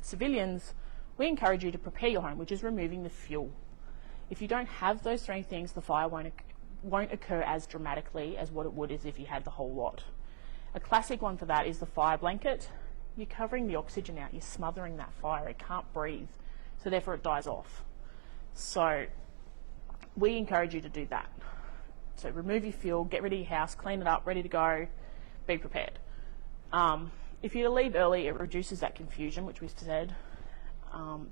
civilians, we encourage you to prepare your home, which is removing the fuel. If you don't have those three things, the fire won't occur as dramatically as what it would as if you had the whole lot. A classic one for that is the fire blanket. You're covering the oxygen out, you're smothering that fire, it can't breathe, so therefore it dies off. So we encourage you to do that. So remove your fuel, get rid of your house, clean it up, ready to go, be prepared. If you're to leave early, it reduces that confusion, which we said.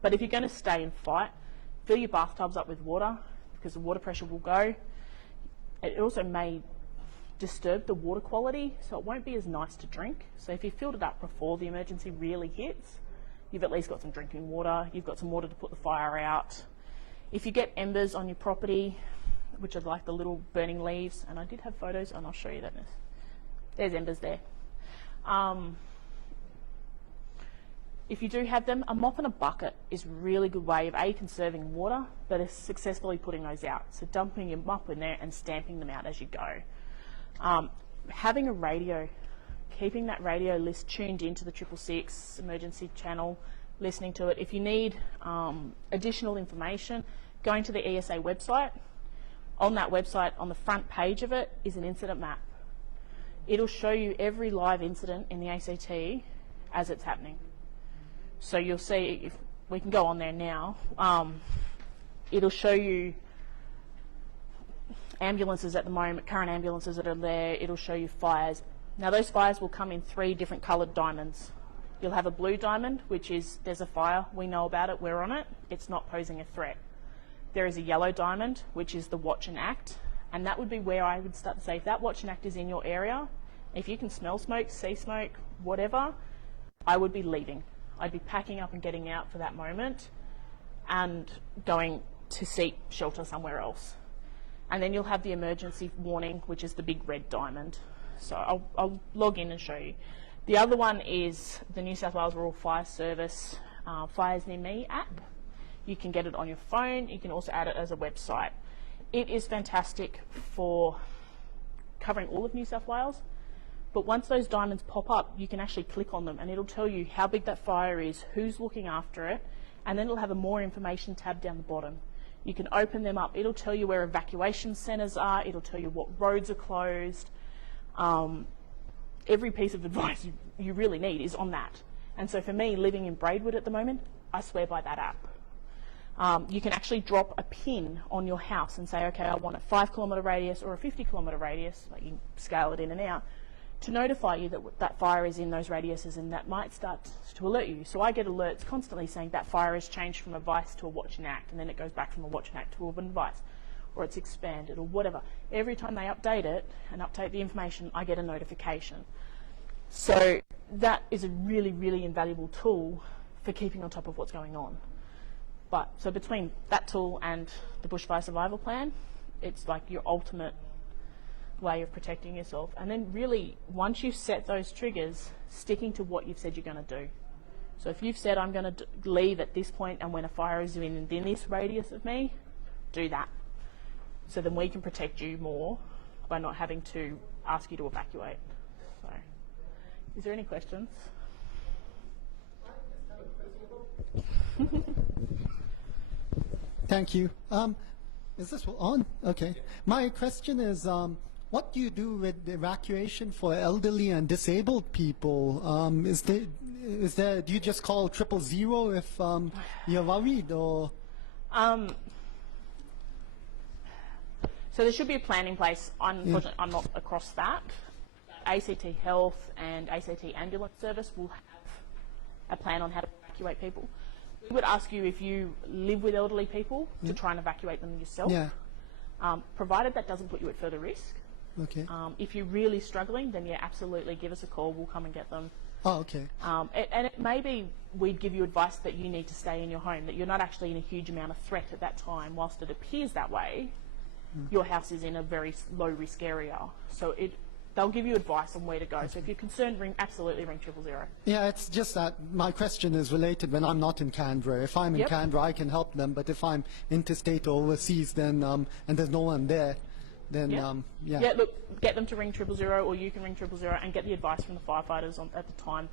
But if you're going to stay and fight, fill your bathtubs up with water because the water pressure will go. It also may disturb the water quality, so it won't be as nice to drink. So if you filled it up before the emergency really hits, you've at least got some drinking water, you've got some water to put the fire out. If you get embers on your property, which are like the little burning leaves, and I did have photos, and I'll show you that. There's embers there. If you do have them, a mop and a bucket is a really good way of A, conserving water, but is successfully putting those out. So dumping your mop in there and stamping them out as you go. Having a radio, keeping that radio list tuned into the 666 emergency channel, listening to it. If you need additional information, going to the ESA website. On that website, on the front page of it, is an incident map. It'll show you every live incident in the ACT as it's happening. So you'll see, if we can go on there now, it'll show you ambulances at the moment, current ambulances that are there, it'll show you fires. Now those fires will come in 3 different coloured diamonds. You'll have a blue diamond, which is there's a fire, we know about it, we're on it, it's not posing a threat. There is a yellow diamond, which is the watch and act, and that would be where I would start to say if that watch and act is in your area, if you can smell smoke, see smoke, whatever, I would be leaving. I'd be packing up and getting out for that moment and going to seek shelter somewhere else. And then you'll have the emergency warning, which is the big red diamond. So I'll log in and show you. The other one is the New South Wales Rural Fire Service Fires Near Me app. You can get it on your phone. You can also add it as a website. It is fantastic for covering all of New South Wales. But once those diamonds pop up, you can actually click on them and it'll tell you how big that fire is, who's looking after it, and then it'll have a more information tab down the bottom. You can open them up. It'll tell you where evacuation centres are. It'll tell you what roads are closed. Every piece of advice you really need is on that. And so for me, living in Braidwood at the moment, I swear by that app. You can actually drop a pin on your house and say, okay, I want a 5-kilometre radius or a 50-kilometre radius, like you can scale it in and out, to notify you that that fire is in those radiuses, and that might start to alert you. So I get alerts constantly saying that fire has changed from a vice to a watch and act, and then it goes back from a watch and act to a vice, or it's expanded or whatever. Every time they update it and update the information, I get a notification. So that is a really, really invaluable tool for keeping on top of what's going on. But so between that tool and the bushfire survival plan, it's like your ultimate way of protecting yourself. And then really, once you've set those triggers, sticking to what you've said you're going to do. So if you've said, I'm going to leave at this point, and when a fire is within this radius of me, do that. So then we can protect you more by not having to ask you to evacuate. So, is there any questions? Thank you. Is this on? Okay. My question is, what do you do with the evacuation for elderly and disabled people? Do you just call 000 if you're worried, or? So there should be a plan in place. Unfortunately, I'm not across that. ACT Health and ACT Ambulance Service will have a plan on how to evacuate people. We would ask you if you live with elderly people to try and evacuate them yourself, provided that doesn't put you at further risk. Okay. If you're really struggling, then yeah, absolutely give us a call. We'll come and get them. Oh, okay. And it may be we'd give you advice that you need to stay in your home, that you're not actually in a huge amount of threat at that time. Whilst it appears that way, your house is in a very low risk area. So they'll give you advice on where to go. So if you're concerned, absolutely ring 000. Yeah, it's just that my question is related when I'm not in Canberra. If I'm in Canberra, I can help them. But if I'm interstate or overseas, then and there's no one there, then yeah, look, get them to ring 000, or you can ring 000 and get the advice from the firefighters at the time.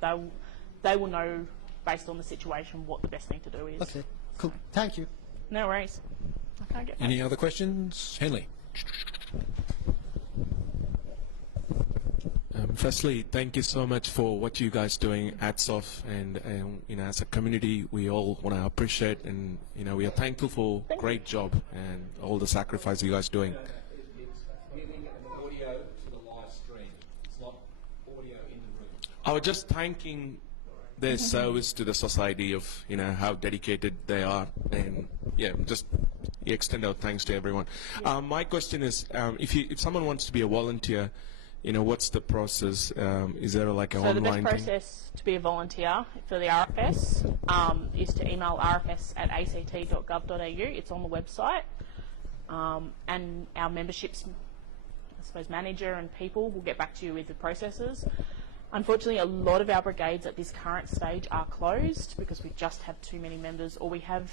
They will know, based on the situation, what the best thing to do is. Okay, cool. Thank you. No worries. I can't get Any other questions? Henley. Firstly, thank you so much for what you guys doing at SOF, and you know, as a community, we all want to appreciate, and you know, we are thankful for great job and all the sacrifice you guys doing. It's giving audio to the live stream. It's not audio in the room. I was just thanking their service to the society of, you know, how dedicated they are, and yeah, just extend our thanks to everyone. My question is, if someone wants to be a volunteer, you know, what's the process? Is there like an online thing? So the best process to be a volunteer for the RFS is to email rfs@act.gov.au. It's on the website. And our memberships, I suppose, manager and people will get back to you with the processes. Unfortunately, a lot of our brigades at this current stage are closed because we just have too many members, or we have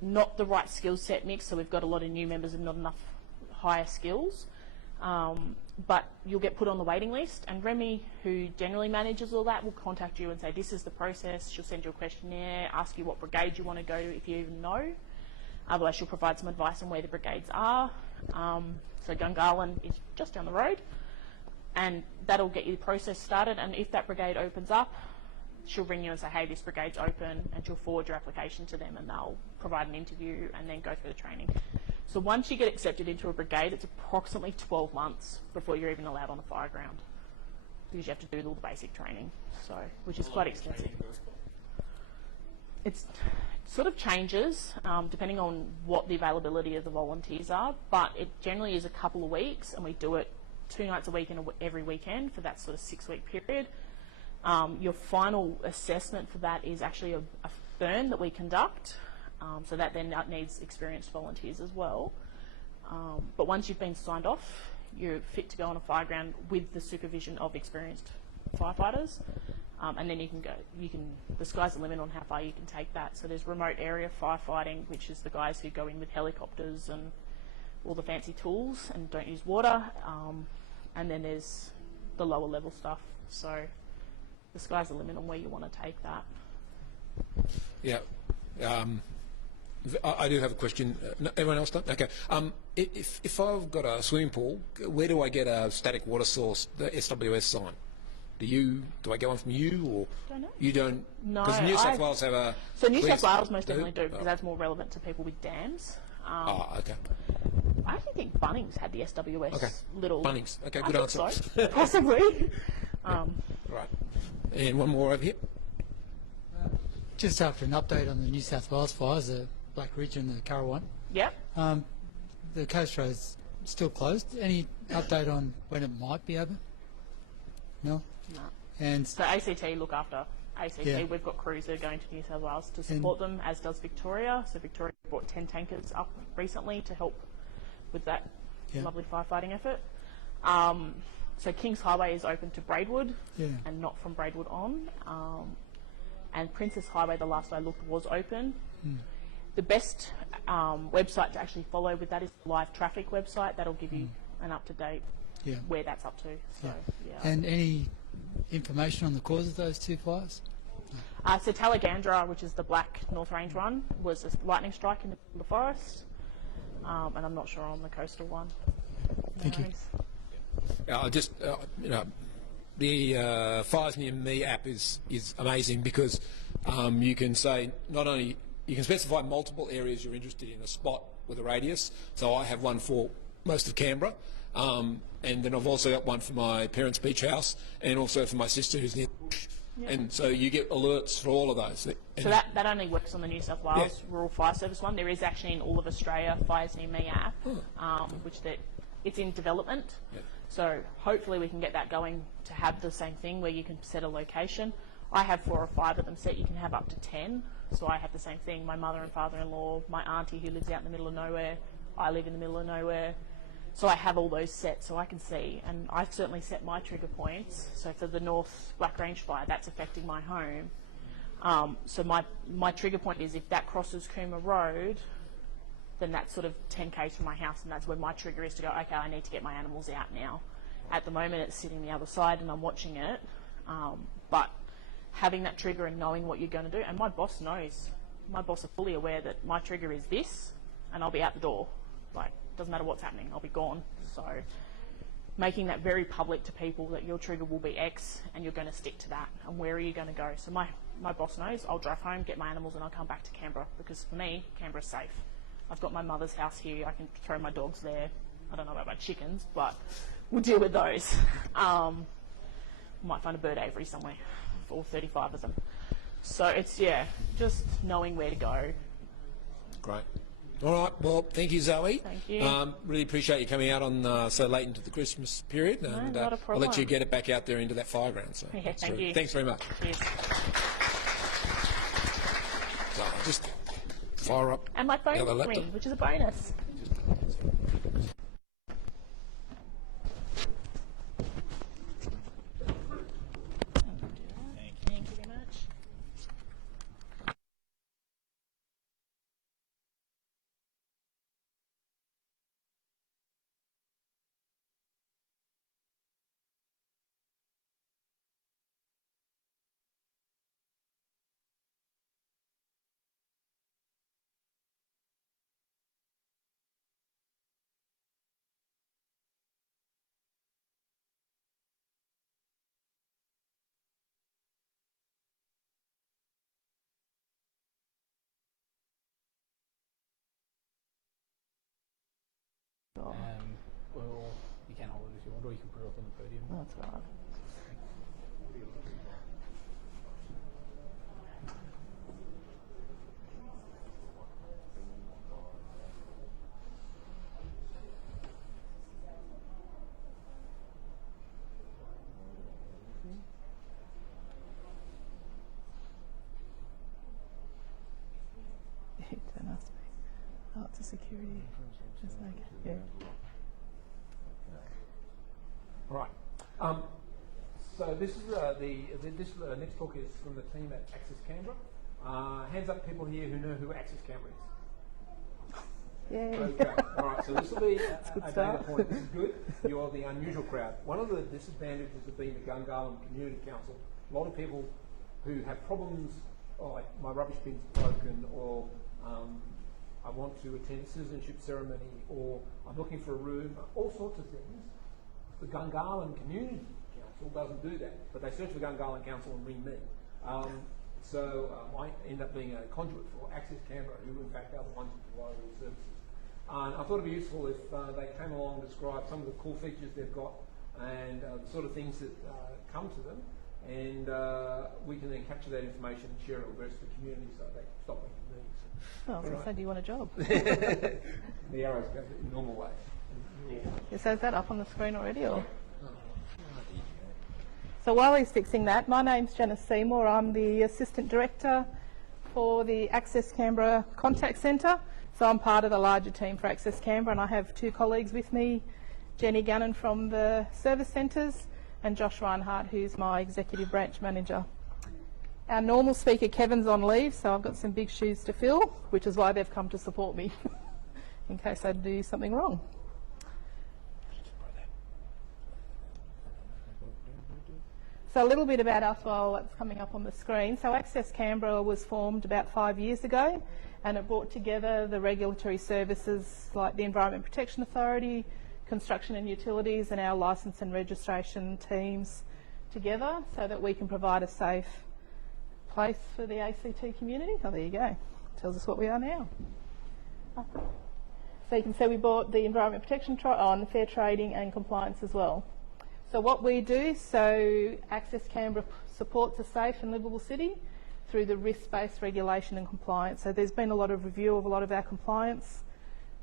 not the right skill set mix, so we've got a lot of new members and not enough higher skills. But you'll get put on the waiting list, and Remy, who generally manages all that, will contact you and say, this is the process. She'll send you a questionnaire, ask you what brigade you want to go to if you even know. Otherwise, she'll provide some advice on where the brigades are. So Gungahlin is just down the road, and that'll get you the process started. And if that brigade opens up, she'll ring you and say, hey, this brigade's open, and she'll forward your application to them, and they'll provide an interview and then go through the training. So once you get accepted into a brigade, it's approximately 12 months before you're even allowed on the fire ground, because you have to do all the basic training, so which is quite extensive. It sort of changes depending on what the availability of the volunteers are, but it generally is a couple of weeks, and we do it 2 nights a week and every weekend for that sort of 6-week period. Your final assessment for that is actually a burn that we conduct. So that then needs experienced volunteers as well. But once you've been signed off, you're fit to go on a fire ground with the supervision of experienced firefighters. And then you can go, the sky's the limit on how far you can take that. So there's remote area firefighting, which is the guys who go in with helicopters and all the fancy tools and don't use water. And then there's the lower level stuff. So the sky's the limit on where you want to take that. Yeah. I do have a question. No, everyone else done? Okay. If I've got a swimming pool, where do I get a static water source, the SWS sign? Do I get one from you, or don't know. You don't? No. Because New South Wales have a. So New South Wales most definitely do, because that's more relevant to people with dams. Okay. I actually think Bunnings had the SWS little. Bunnings. Okay, good answer. So. Possibly. Right. And one more over here. Just after an update on the New South Wales fires, the Black Ridge and the Currawong. Yep. The coast road's still closed. Any update on when it might be open? No? No. And So ACT look after ACT. Yeah. We've got crews that are going to New South Wales to support them, as does Victoria. So Victoria brought 10 tankers up recently to help with that Yeah. lovely firefighting effort. So Kings Highway is open to Braidwood Yeah. and not from Braidwood on. And Princess Highway, the last I looked, was open. The best website to actually follow with that is the live traffic website. That'll give you an up-to-date yeah. where that's up to. So, yeah. And any information on the cause of those two fires? So Talagandra, which is the black North Range one, was a lightning strike in the forest. And I'm not sure on the coastal one. Thank you. I just, the Fires Near Me app is amazing because you can say not only, you can specify multiple areas you're interested in, a spot with a radius. So I have one for most of Canberra, and then I've also got one for my parents' beach house and also for my sister who's near the bush. Yep. And so you get alerts for all of those. And so that only works on the New South Wales Rural Fire Service one. There is actually in all of Australia Fires Near Me app, which it's in development. Yep. So hopefully we can get that going to have the same thing where you can set a location. I have 4 or 5 of them set. You can have up to 10. So I have the same thing. My mother and father-in-law, my auntie who lives out in the middle of nowhere, I live in the middle of nowhere. So I have all those set so I can see. And I've certainly set my trigger points. So for the North Black Range fire, that's affecting my home. So my trigger point is if that crosses Cooma Road, then that's sort of 10 k's from my house, and that's where my trigger is to go, okay, I need to get my animals out now. At the moment, it's sitting the other side, and I'm watching it. But having that trigger and knowing what you're going to do, and my boss knows. My boss are fully aware that my trigger is this, and I'll be out the door. Like, doesn't matter what's happening, I'll be gone. So making that very public to people that your trigger will be X, and you're going to stick to that, and where are you going to go? So my boss knows. I'll drive home, get my animals, and I'll come back to Canberra, because for me, Canberra's safe. I've got my mother's house here. I can throw my dogs there. I don't know about my chickens, but we'll deal with those. Might find a bird aviary somewhere, all 35 of them. So it's, just knowing where to go. Great. All right. Well, thank you, Zoe. Thank you. Really appreciate you coming out on so late into the Christmas period. No, And not a I'll problem. let you get it back out there into that fireground. So Yeah, thank you. Thanks very much. Cheers. So I'll just fire up. And my phone the other laptop. ring, which is a bonus. Thank you very much. Well, you can hold it if you want, or you can put it up on the podium. Oh, that's all right. Don't ask me. Oh, it's a security. Just like, yeah. Right. So this is this next talk is from the team at Access Canberra. Hands up, people here who know who Access Canberra is. Yay. Okay. All right. So this will be a data start. point. This is good. You're the unusual crowd. One of the disadvantages of being the Gungahlin Community Council, a lot of people who have problems, like my rubbish bin's broken, or I want to attend a citizenship ceremony, or I'm looking for a room, all sorts of things. The Gungahlin Community Council doesn't do that, but they search for Gungahlin Council and ring me. So I end up being a conduit for Access Canberra, who in fact are the ones who provide all the services. And I thought it'd be useful if they came along and described some of the cool features they've got and the sort of things that come to them, and we can then capture that information and share it with the rest of the community so they stop making meetings. Oh, I was going to say, do you want a job? The arrows go the normal way. So is that up on the screen already, or? So while he's fixing that, my name's Janice Seymour. I'm the Assistant Director for the Access Canberra Contact Centre. So I'm part of the larger team for Access Canberra, and I have two colleagues with me, Jenny Gannon from the Service Centres and Josh Reinhardt, who's my Executive Branch Manager. Our normal speaker, Kevin's on leave, so I've got some big shoes to fill, which is why they've come to support me in case I do something wrong. So a little bit about us while that's coming up on the screen. So Access Canberra was formed about 5 years ago, and it brought together the regulatory services like the Environment Protection Authority, Construction and Utilities, and our licence and registration teams together so that we can provide a safe place for the ACT community. Oh, there you go. Tells us what we are now. So you can see we brought the Environment Protection on fair trading and compliance as well. So what we do, so Access Canberra supports a safe and livable city through the risk-based regulation and compliance. So there's been a lot of review of a lot of our compliance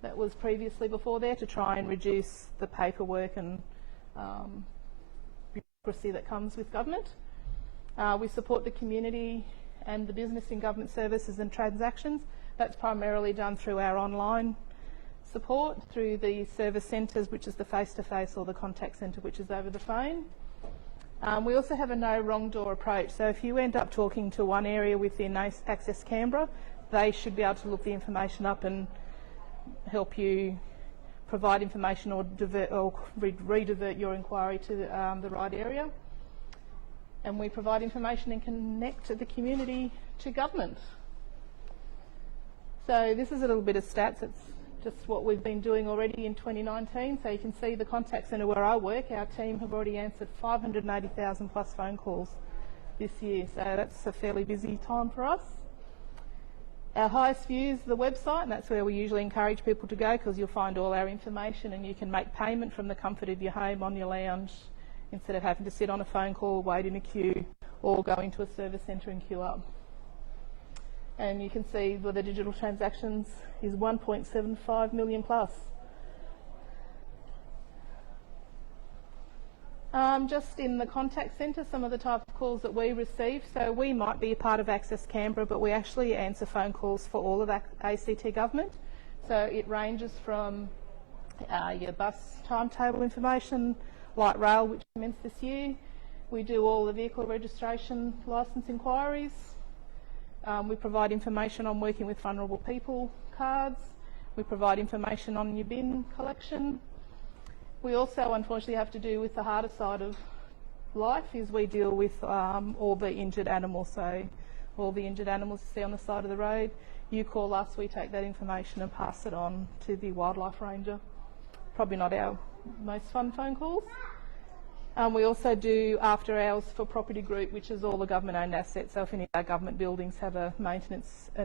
that was previously before there to try and reduce the paperwork and bureaucracy that comes with government. We support the community and the business in government services and transactions. That's primarily done through our online support, through the service centres, which is the face-to-face, or the contact centre, which is over the phone. We also have a no wrong door approach. So if you end up talking to one area within Access Canberra, they should be able to look the information up and help you provide information or re-divert your inquiry to the right area. And we provide information and connect the community to government. So this is a little bit of stats. It's just what we've been doing already in 2019. So you can see the contact centre where I work, our team have already answered 580,000 plus phone calls this year. So that's a fairly busy time for us. Our highest view is the website, and that's where we usually encourage people to go because you'll find all our information and you can make payment from the comfort of your home on your lounge instead of having to sit on a phone call, wait in a queue, or go into a service centre and queue up. And you can see the digital transactions is 1.75 million plus. Just in the contact centre, some of the type of calls that we receive. So we might be a part of Access Canberra, but we actually answer phone calls for all of ACT government. So it ranges from your bus timetable information, light rail, which commenced this year. We do all the vehicle registration licence inquiries. We provide information on working with vulnerable people cards. We provide information on your bin collection. We also unfortunately have to do with the harder side of life is we deal with all the injured animals. So all the injured animals you see on the side of the road, you call us, we take that information and pass it on to the wildlife ranger. Probably not our most fun phone calls. We also do after hours for property group, which is all the government owned assets. So if any of our government buildings have an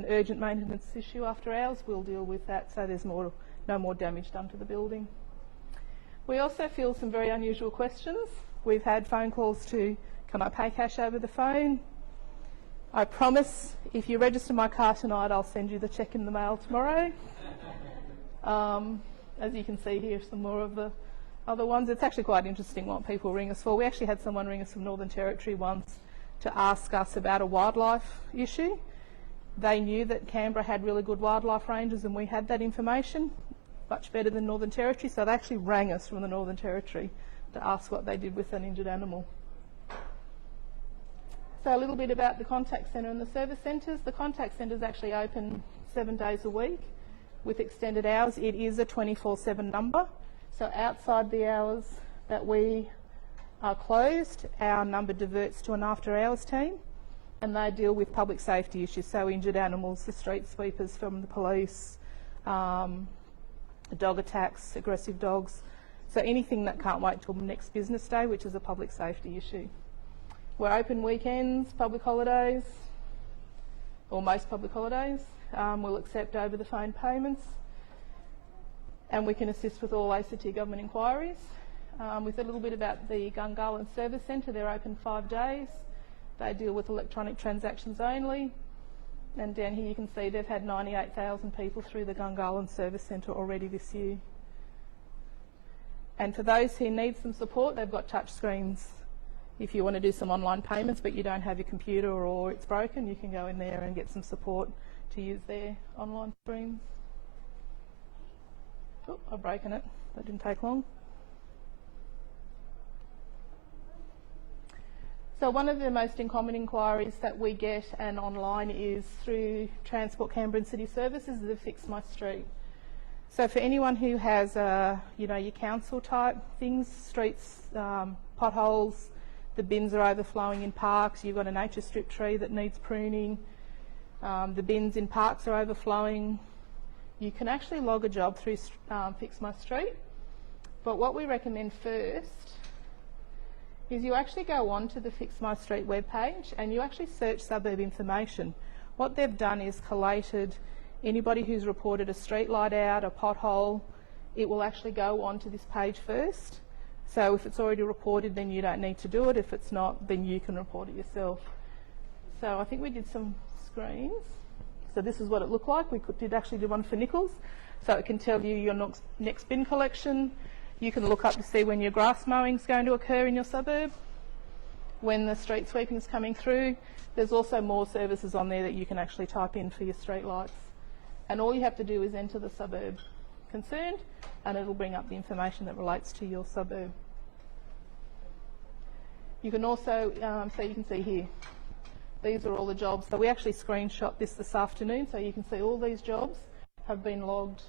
urgent maintenance issue after hours, we'll deal with that so there's no more damage done to the building. We also field some very unusual questions. We've had phone calls to, can I pay cash over the phone? I promise if you register my car tonight, I'll send you the cheque in the mail tomorrow. As you can see here, some more of the other ones. It's actually quite interesting what people ring us for. We actually had someone ring us from Northern Territory once to ask us about a wildlife issue. They knew that Canberra had really good wildlife rangers and we had that information, much better than Northern Territory, so they actually rang us from the Northern Territory to ask what they did with an injured animal. So a little bit about the contact centre and the service centres. The contact centre is actually open 7 days a week with extended hours. It is a 24/7 number. So outside the hours that we are closed, our number diverts to an after hours team and they deal with public safety issues, so injured animals, the street sweepers from the police, dog attacks, aggressive dogs, so anything that can't wait till the next business day, which is a public safety issue. We're open weekends, public holidays, or most public holidays. We'll accept over the phone payments. And we can assist with all ACT government inquiries. With a little bit about the Gungahlin Service Centre, they're open 5 days. They deal with electronic transactions only. And down here you can see they've had 98,000 people through the Gungahlin Service Centre already this year. And for those who need some support, they've got touch screens If you want to do some online payments but you don't have your computer or it's broken, you can go in there and get some support to use their online screens. Oh, I've broken it. That didn't take long. So one of the most common inquiries that we get and online is through Transport Canberra and City Services, the Fix My Street. So for anyone who has, you know, your council type things, streets, potholes, the bins are overflowing in parks, you've got a nature strip tree that needs pruning, the bins in parks are overflowing, you can actually log a job through Fix My Street. But what we recommend first is you actually go on to the Fix My Street webpage and you actually search suburb information. What they've done is collated anybody who's reported a street light out, a pothole, it will actually go onto this page first. So if it's already reported, then you don't need to do it. If it's not, then you can report it yourself. So I think we did some screens. So this is what it looked like. We did actually do one for Nichols. So it can tell you your next bin collection. You can look up to see when your grass mowing is going to occur in your suburb, when the street sweeping is coming through. There's also more services on there that you can actually type in for your street lights. And all you have to do is enter the suburb concerned and it'll bring up the information that relates to your suburb. You can also, so you can see here, these are all the jobs. So we actually screenshot this afternoon, so you can see all these jobs have been logged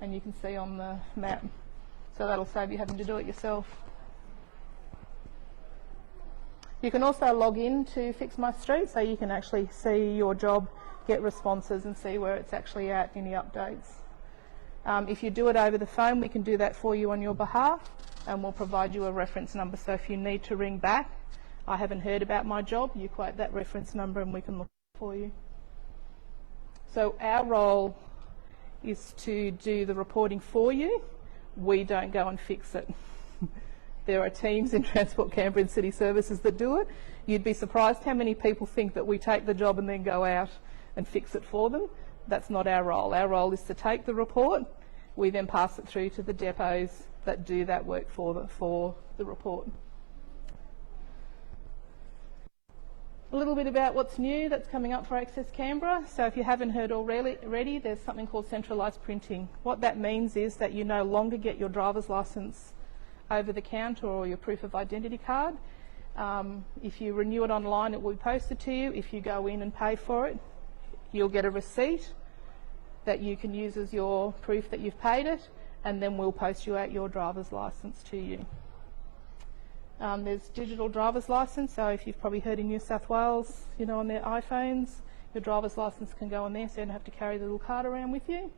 and you can see on the map. So that'll save you having to do it yourself. You can also log in to Fix My Street, so you can actually see your job, get responses and see where it's actually at, any updates. If you do it over the phone, we can do that for you on your behalf and we'll provide you a reference number. So if you need to ring back, I haven't heard about my job, you quote that reference number and we can look for you. So our role is to do the reporting for you. We don't go and fix it. There are teams in Transport Canberra and City Services that do it. You'd be surprised how many people think that we take the job and then go out and fix it for them. That's not our role. Our role is to take the report, we then pass it through to the depots that do that work for the report. A little bit about what's new that's coming up for Access Canberra. So if you haven't heard already, there's something called centralised printing. What that means is that you no longer get your driver's licence over the counter or your proof of identity card. If you renew it online, it will be posted to you. If you go in and pay for it, you'll get a receipt that you can use as your proof that you've paid it, and then we'll post you out your driver's licence to you. There's digital driver's licence, so if you've probably heard in New South Wales, you know, on their iPhones, your driver's licence can go on there, so you don't have to carry the little card around with you.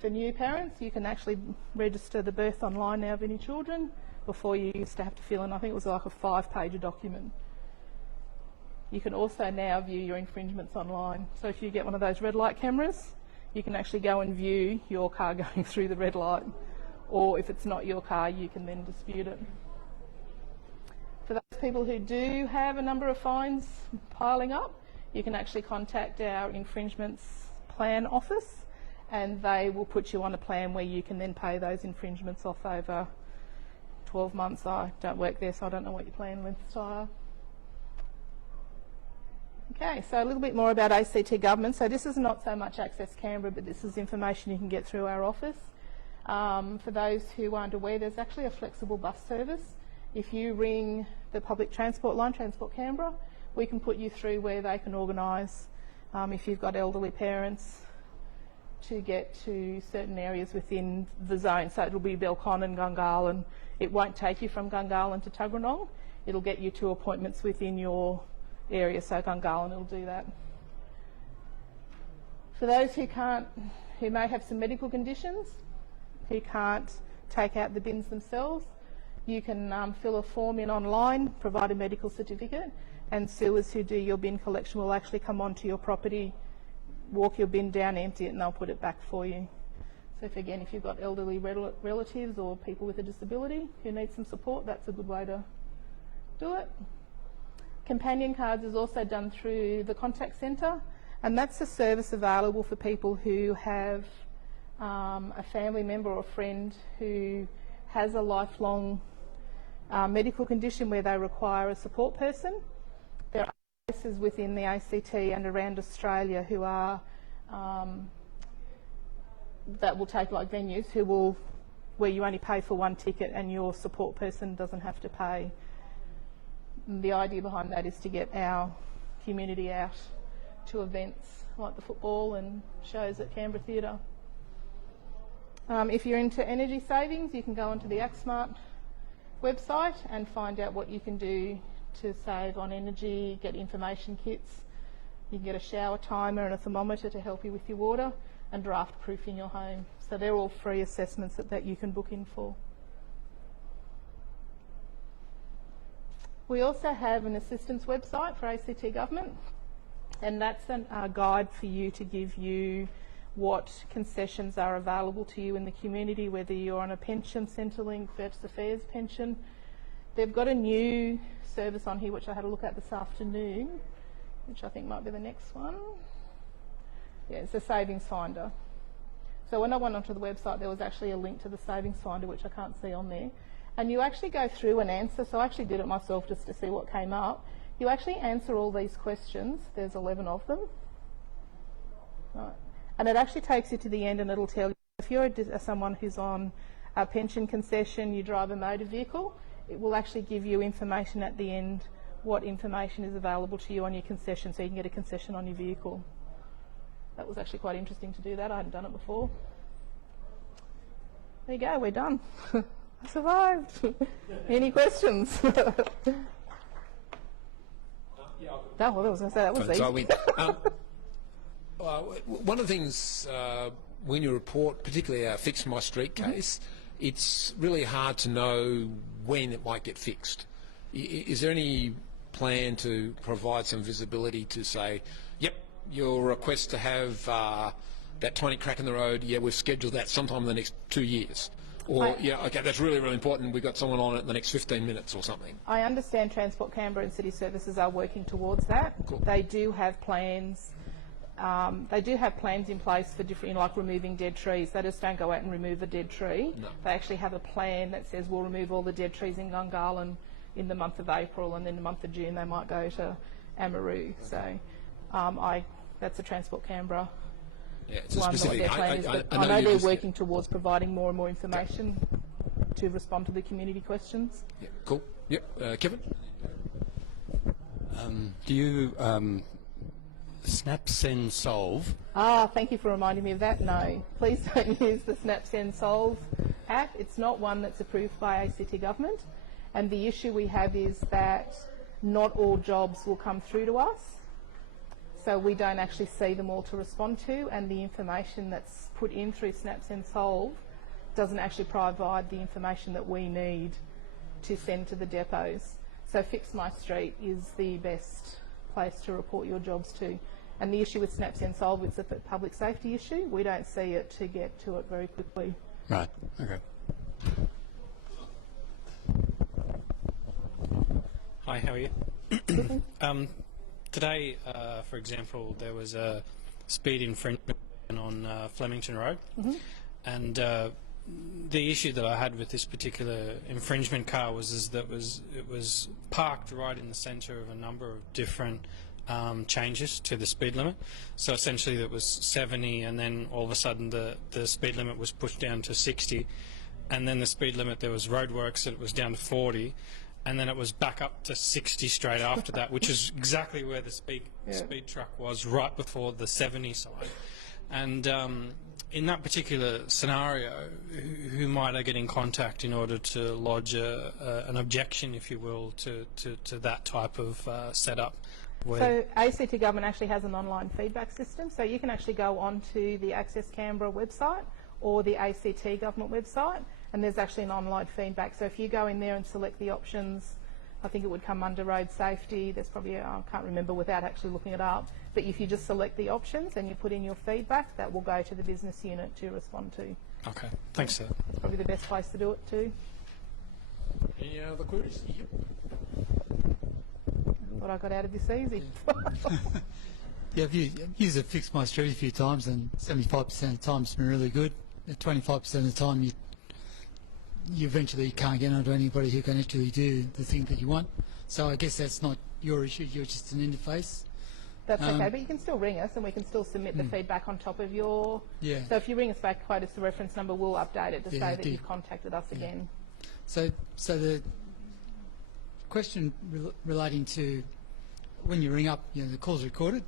For new parents, you can actually register the birth online now of any children. Before, you used to have to fill in, I think it was like a 5-page document. You can also now view your infringements online. So if you get one of those red light cameras, you can actually go and view your car going through the red light. Or if it's not your car, you can then dispute it. For those people who do have a number of fines piling up, you can actually contact our infringements plan office and they will put you on a plan where you can then pay those infringements off over 12 months. I don't work there, so I don't know what your plan lengths are. Okay, so a little bit more about ACT government. So this is not so much Access Canberra, but this is information you can get through our office. For those who aren't aware, there's actually a flexible bus service. If you ring the public transport line, Transport Canberra, we can put you through where they can organise, if you've got elderly parents, to get to certain areas within the zone. So it'll be Belcon and Gungahlin. It won't take you from Gungahlin to Tuggeranong. It'll get you to appointments within your area, so Gungahlin will do that. For those who may have some medical conditions, who can't take out the bins themselves, you can fill a form in online, provide a medical certificate, and sewers who do your bin collection will actually come onto your property, walk your bin down, empty it, and they'll put it back for you. So if you've got elderly relatives or people with a disability who need some support, that's a good way to do it. Companion cards is also done through the contact centre, and that's a service available for people who have a family member or friend who has a lifelong medical condition where they require a support person. There are places within the ACT and around Australia who are that will take like venues where you only pay for one ticket and your support person doesn't have to pay. And the idea behind that is to get our community out to events like the football and shows at Canberra Theatre. If you're into energy savings, you can go onto the ActSmart website and find out what you can do to save on energy, get information kits. You can get a shower timer and a thermometer to help you with your water, and draft proofing your home. So they're all free assessments that you can book in for. We also have an assistance website for ACT Government, and that's a guide for you to give you what concessions are available to you in the community, whether you're on a pension, Centrelink, Veterans Affairs pension. They've got a new service on here which I had a look at this afternoon, which I think might be the next one. Yeah, it's a savings finder. So when I went onto the website, there was actually a link to the savings finder, which I can't see on there. And you actually go through and answer. So I actually did it myself just to see what came up. You actually answer all these questions. There's 11 of them. Right. And it actually takes you to the end, and it'll tell you if you're someone who's on a pension concession, you drive a motor vehicle, it will actually give you information at the end, what information is available to you on your concession, so you can get a concession on your vehicle. That was actually quite interesting to do that. I hadn't done it before. There you go, we're done. I survived. Any questions? That was I was going to say, that was easy. One of the things when you report, particularly our Fix My Street case, it's really hard to know when it might get fixed. Is there any plan to provide some visibility to say, yep, your request to have that tiny crack in the road, yeah, we've scheduled that sometime in the next 2 years? Or, yeah, okay, that's really, really important, we've got someone on it in the next 15 minutes or something. I understand Transport Canberra and City Services are working towards that. Cool. They do have plans. They do have plans in place for different, like removing dead trees. They just don't go out and remove a dead tree. No. They actually have a plan that says we'll remove all the dead trees in Gungahlin in the month of April, and then the month of June they might go to Amaroo. Okay. So that's a Transport Canberra. Yeah, it's a one specific. Their plan is, but I know they're working towards providing more and more information to respond to the community questions. Yeah, cool. Yep, Kevin. Do you snap, send, solve? Thank you for reminding me of that. No, please don't use the Snap, Send, Solve app. It's not one that's approved by ACT Government, and the issue we have is that not all jobs will come through to us. So we don't actually see them all to respond to, and the information that's put in through Snap, Send, Solve doesn't actually provide the information that we need to send to the depots. So Fix My Street is the best place to report your jobs to. And the issue with Snap, Send, Solve, it's a public safety issue. We don't see it to get to it very quickly. Right, okay. Hi, how are you? Today, for example, there was a speed infringement on Flemington Road, and the issue that I had with this particular infringement car was that it was parked right in the centre of a number of different changes to the speed limit. So essentially it was 70, and then all of a sudden the speed limit was pushed down to 60, and then the speed limit, there was roadworks, and it was down to 40. And then it was back up to 60 straight after that, which is exactly where the speed truck was right before the 70 sign. And in that particular scenario, who might I get in contact in order to lodge an objection, if you will, to that type of setup? So ACT Government actually has an online feedback system, so you can actually go onto the Access Canberra website or the ACT Government website, and there's actually an online feedback. So if you go in there and select the options, I think it would come under road safety. There's probably, I can't remember without actually looking it up, but if you just select the options and you put in your feedback, that will go to the business unit to respond to. Okay, thanks, sir. It's probably the best place to do it too. Any other queries? What I got out of this easy. Yeah, I've used it, Fix My Street a few times, and 75% of the time it's been really good. 25% of the time you eventually can't get onto anybody who can actually do the thing that you want. So I guess that's not your issue. You're just an interface. That's okay, but you can still ring us and we can still submit the feedback on top of your... Yeah. So if you ring us back, quote us the reference number, we'll update it to Yeah, say that you've contacted us again. So the question relating to when you ring up, you know, the call's recorded,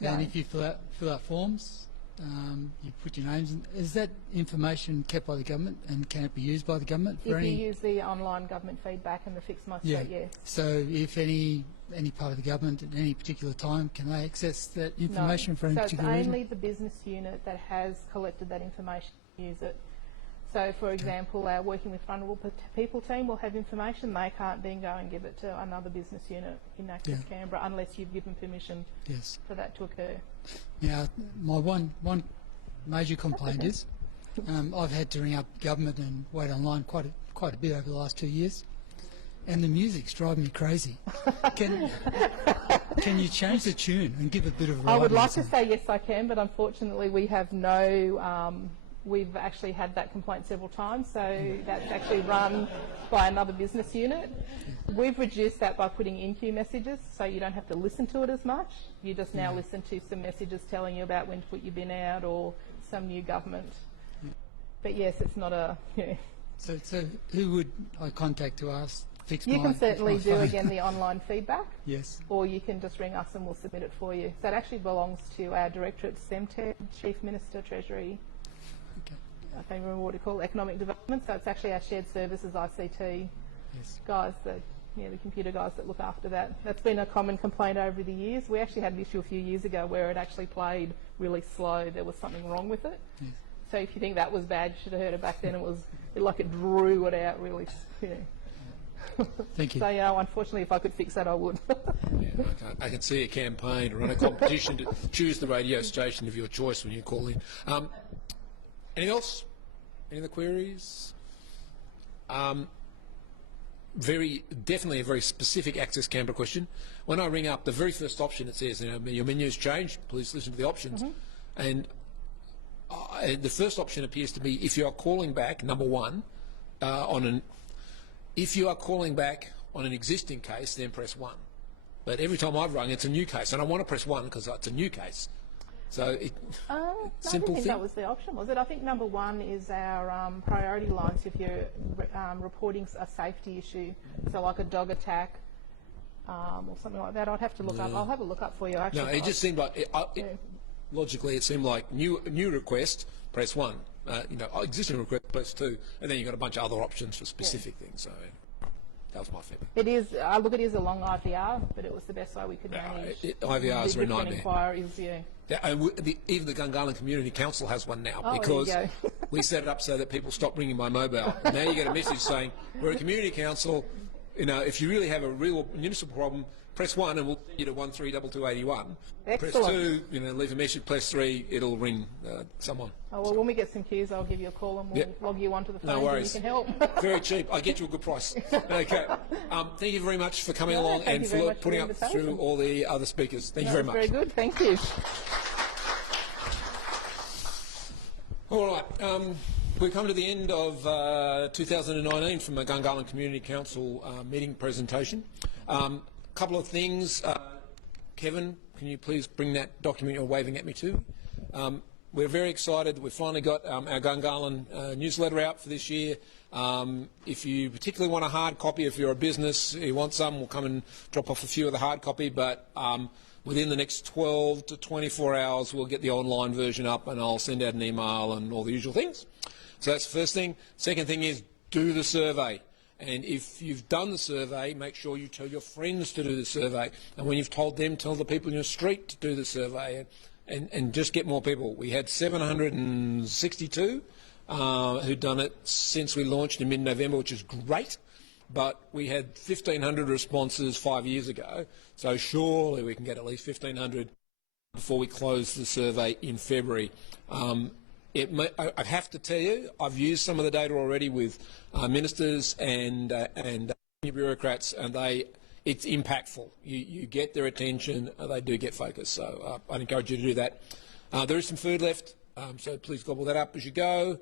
and Right. if you fill out forms, you put your names in. Is that information kept by the government, and can it be used by the government for If you any? use the online government feedback and the fixed most Yeah. rate, yes. So if any part of the government at any particular time, can they access that information for any so it's particular reason? only the business unit that has collected that information to use it. So, for example, our Working with Vulnerable People team will have information. They can't then go and give it to another business unit in Access Canberra unless you've given permission Yes. for that to occur. Now, my one major complaint is I've had to ring up government and wait online quite a bit over the last 2 years, and the music's driving me crazy. Can you change the tune and give a bit of variety? I would like to say yes, I can, but unfortunately we have no. We've actually had that complaint several times, so that's actually run by another business unit. We've reduced that by putting in-queue messages, so you don't have to listen to it as much. You just now listen to some messages telling you about when to put your bin out or some new government. But yes, it's not a... Yeah. So who would I contact to ask? You can certainly do again the online feedback. Yes. Or you can just ring us and we'll submit it for you. That actually belongs to our Directorate, SEMTED, Chief Minister, Treasury. Okay. I can't remember what you call it, Economic Development. So it's actually our shared services ICT guys, the computer guys that look after that. That's been a common complaint over the years. We actually had an issue a few years ago where it actually played really slow. There was something wrong with it. Yes. So if you think that was bad, you should have heard it back then. It was like it drew it out really. Thank you. So, unfortunately, if I could fix that, I would. I can see a campaign or run a competition to choose the radio station of your choice when you call in. Anything else? Any other queries? Definitely a very specific Access Canberra question. When I ring up, the very first option it says, your menu's changed, please listen to the options. And the first option appears to be if you are calling back, number one, if you are calling back on an existing case, then press 1. But every time I've rung, it's a new case, and I want to press 1 because it's a new case. So, No, I didn't think that was the option, was it? I think number 1 is our priority lines if you're reporting a safety issue, so like a dog attack or something like that. I'd have to look up. I'll have a look up for you, actually. No, it just seemed like, logically, it seemed like new request, press 1. Existing request, press 2, and then you've got a bunch of other options for specific things. So that was my feedback. It is. I look, it is a long IVR, but it was the best way we could manage. IVRs are a nightmare. Inquiries, And even the Gungahlin Community Council has one now because there you go. We set it up so that people stop ringing my mobile. Now you get a message saying, we're a community council, if you really have a real municipal problem, press 1 and we'll send you to 132281. Excellent. Press 2, leave a message, press 3, it'll ring someone. Oh, well, when we get some queues, I'll give you a call and we'll log you onto the phone No worries. and you can help. Very cheap. I get you a good price. Okay. Thank you very much for coming along and for putting up through all the other speakers. Thank you very much. Very good. Thank you. All right. We've come to the end of 2019 from the Gungahlin Community Council meeting presentation. Couple of things. Kevin, can you please bring that document you're waving at me to? We're very excited. We've finally got our Gungahlin newsletter out for this year. If you particularly want a hard copy, if you're a business, you want some, we'll come and drop off a few of the hard copy, but within the next 12 to 24 hours, we'll get the online version up and I'll send out an email and all the usual things. So that's the first thing. Second thing is do the survey. And if you've done the survey, make sure you tell your friends to do the survey. And when you've told them, tell the people in your street to do the survey and just get more people. We had 762 who'd done it since we launched in mid-November, which is great. But we had 1,500 responses 5 years ago. So surely we can get at least 1,500 before we close the survey in February. I have to tell you, I've used some of the data already with ministers and bureaucrats, and it's impactful. You get their attention, they do get focused. So I'd encourage you to do that. There is some food left, so please gobble that up as you go.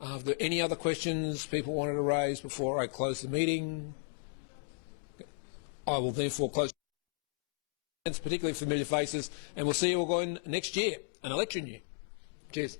Are there any other questions people wanted to raise before I close the meeting? I will therefore close, particularly familiar faces, and we'll see you all again next year, an election year. Cheers.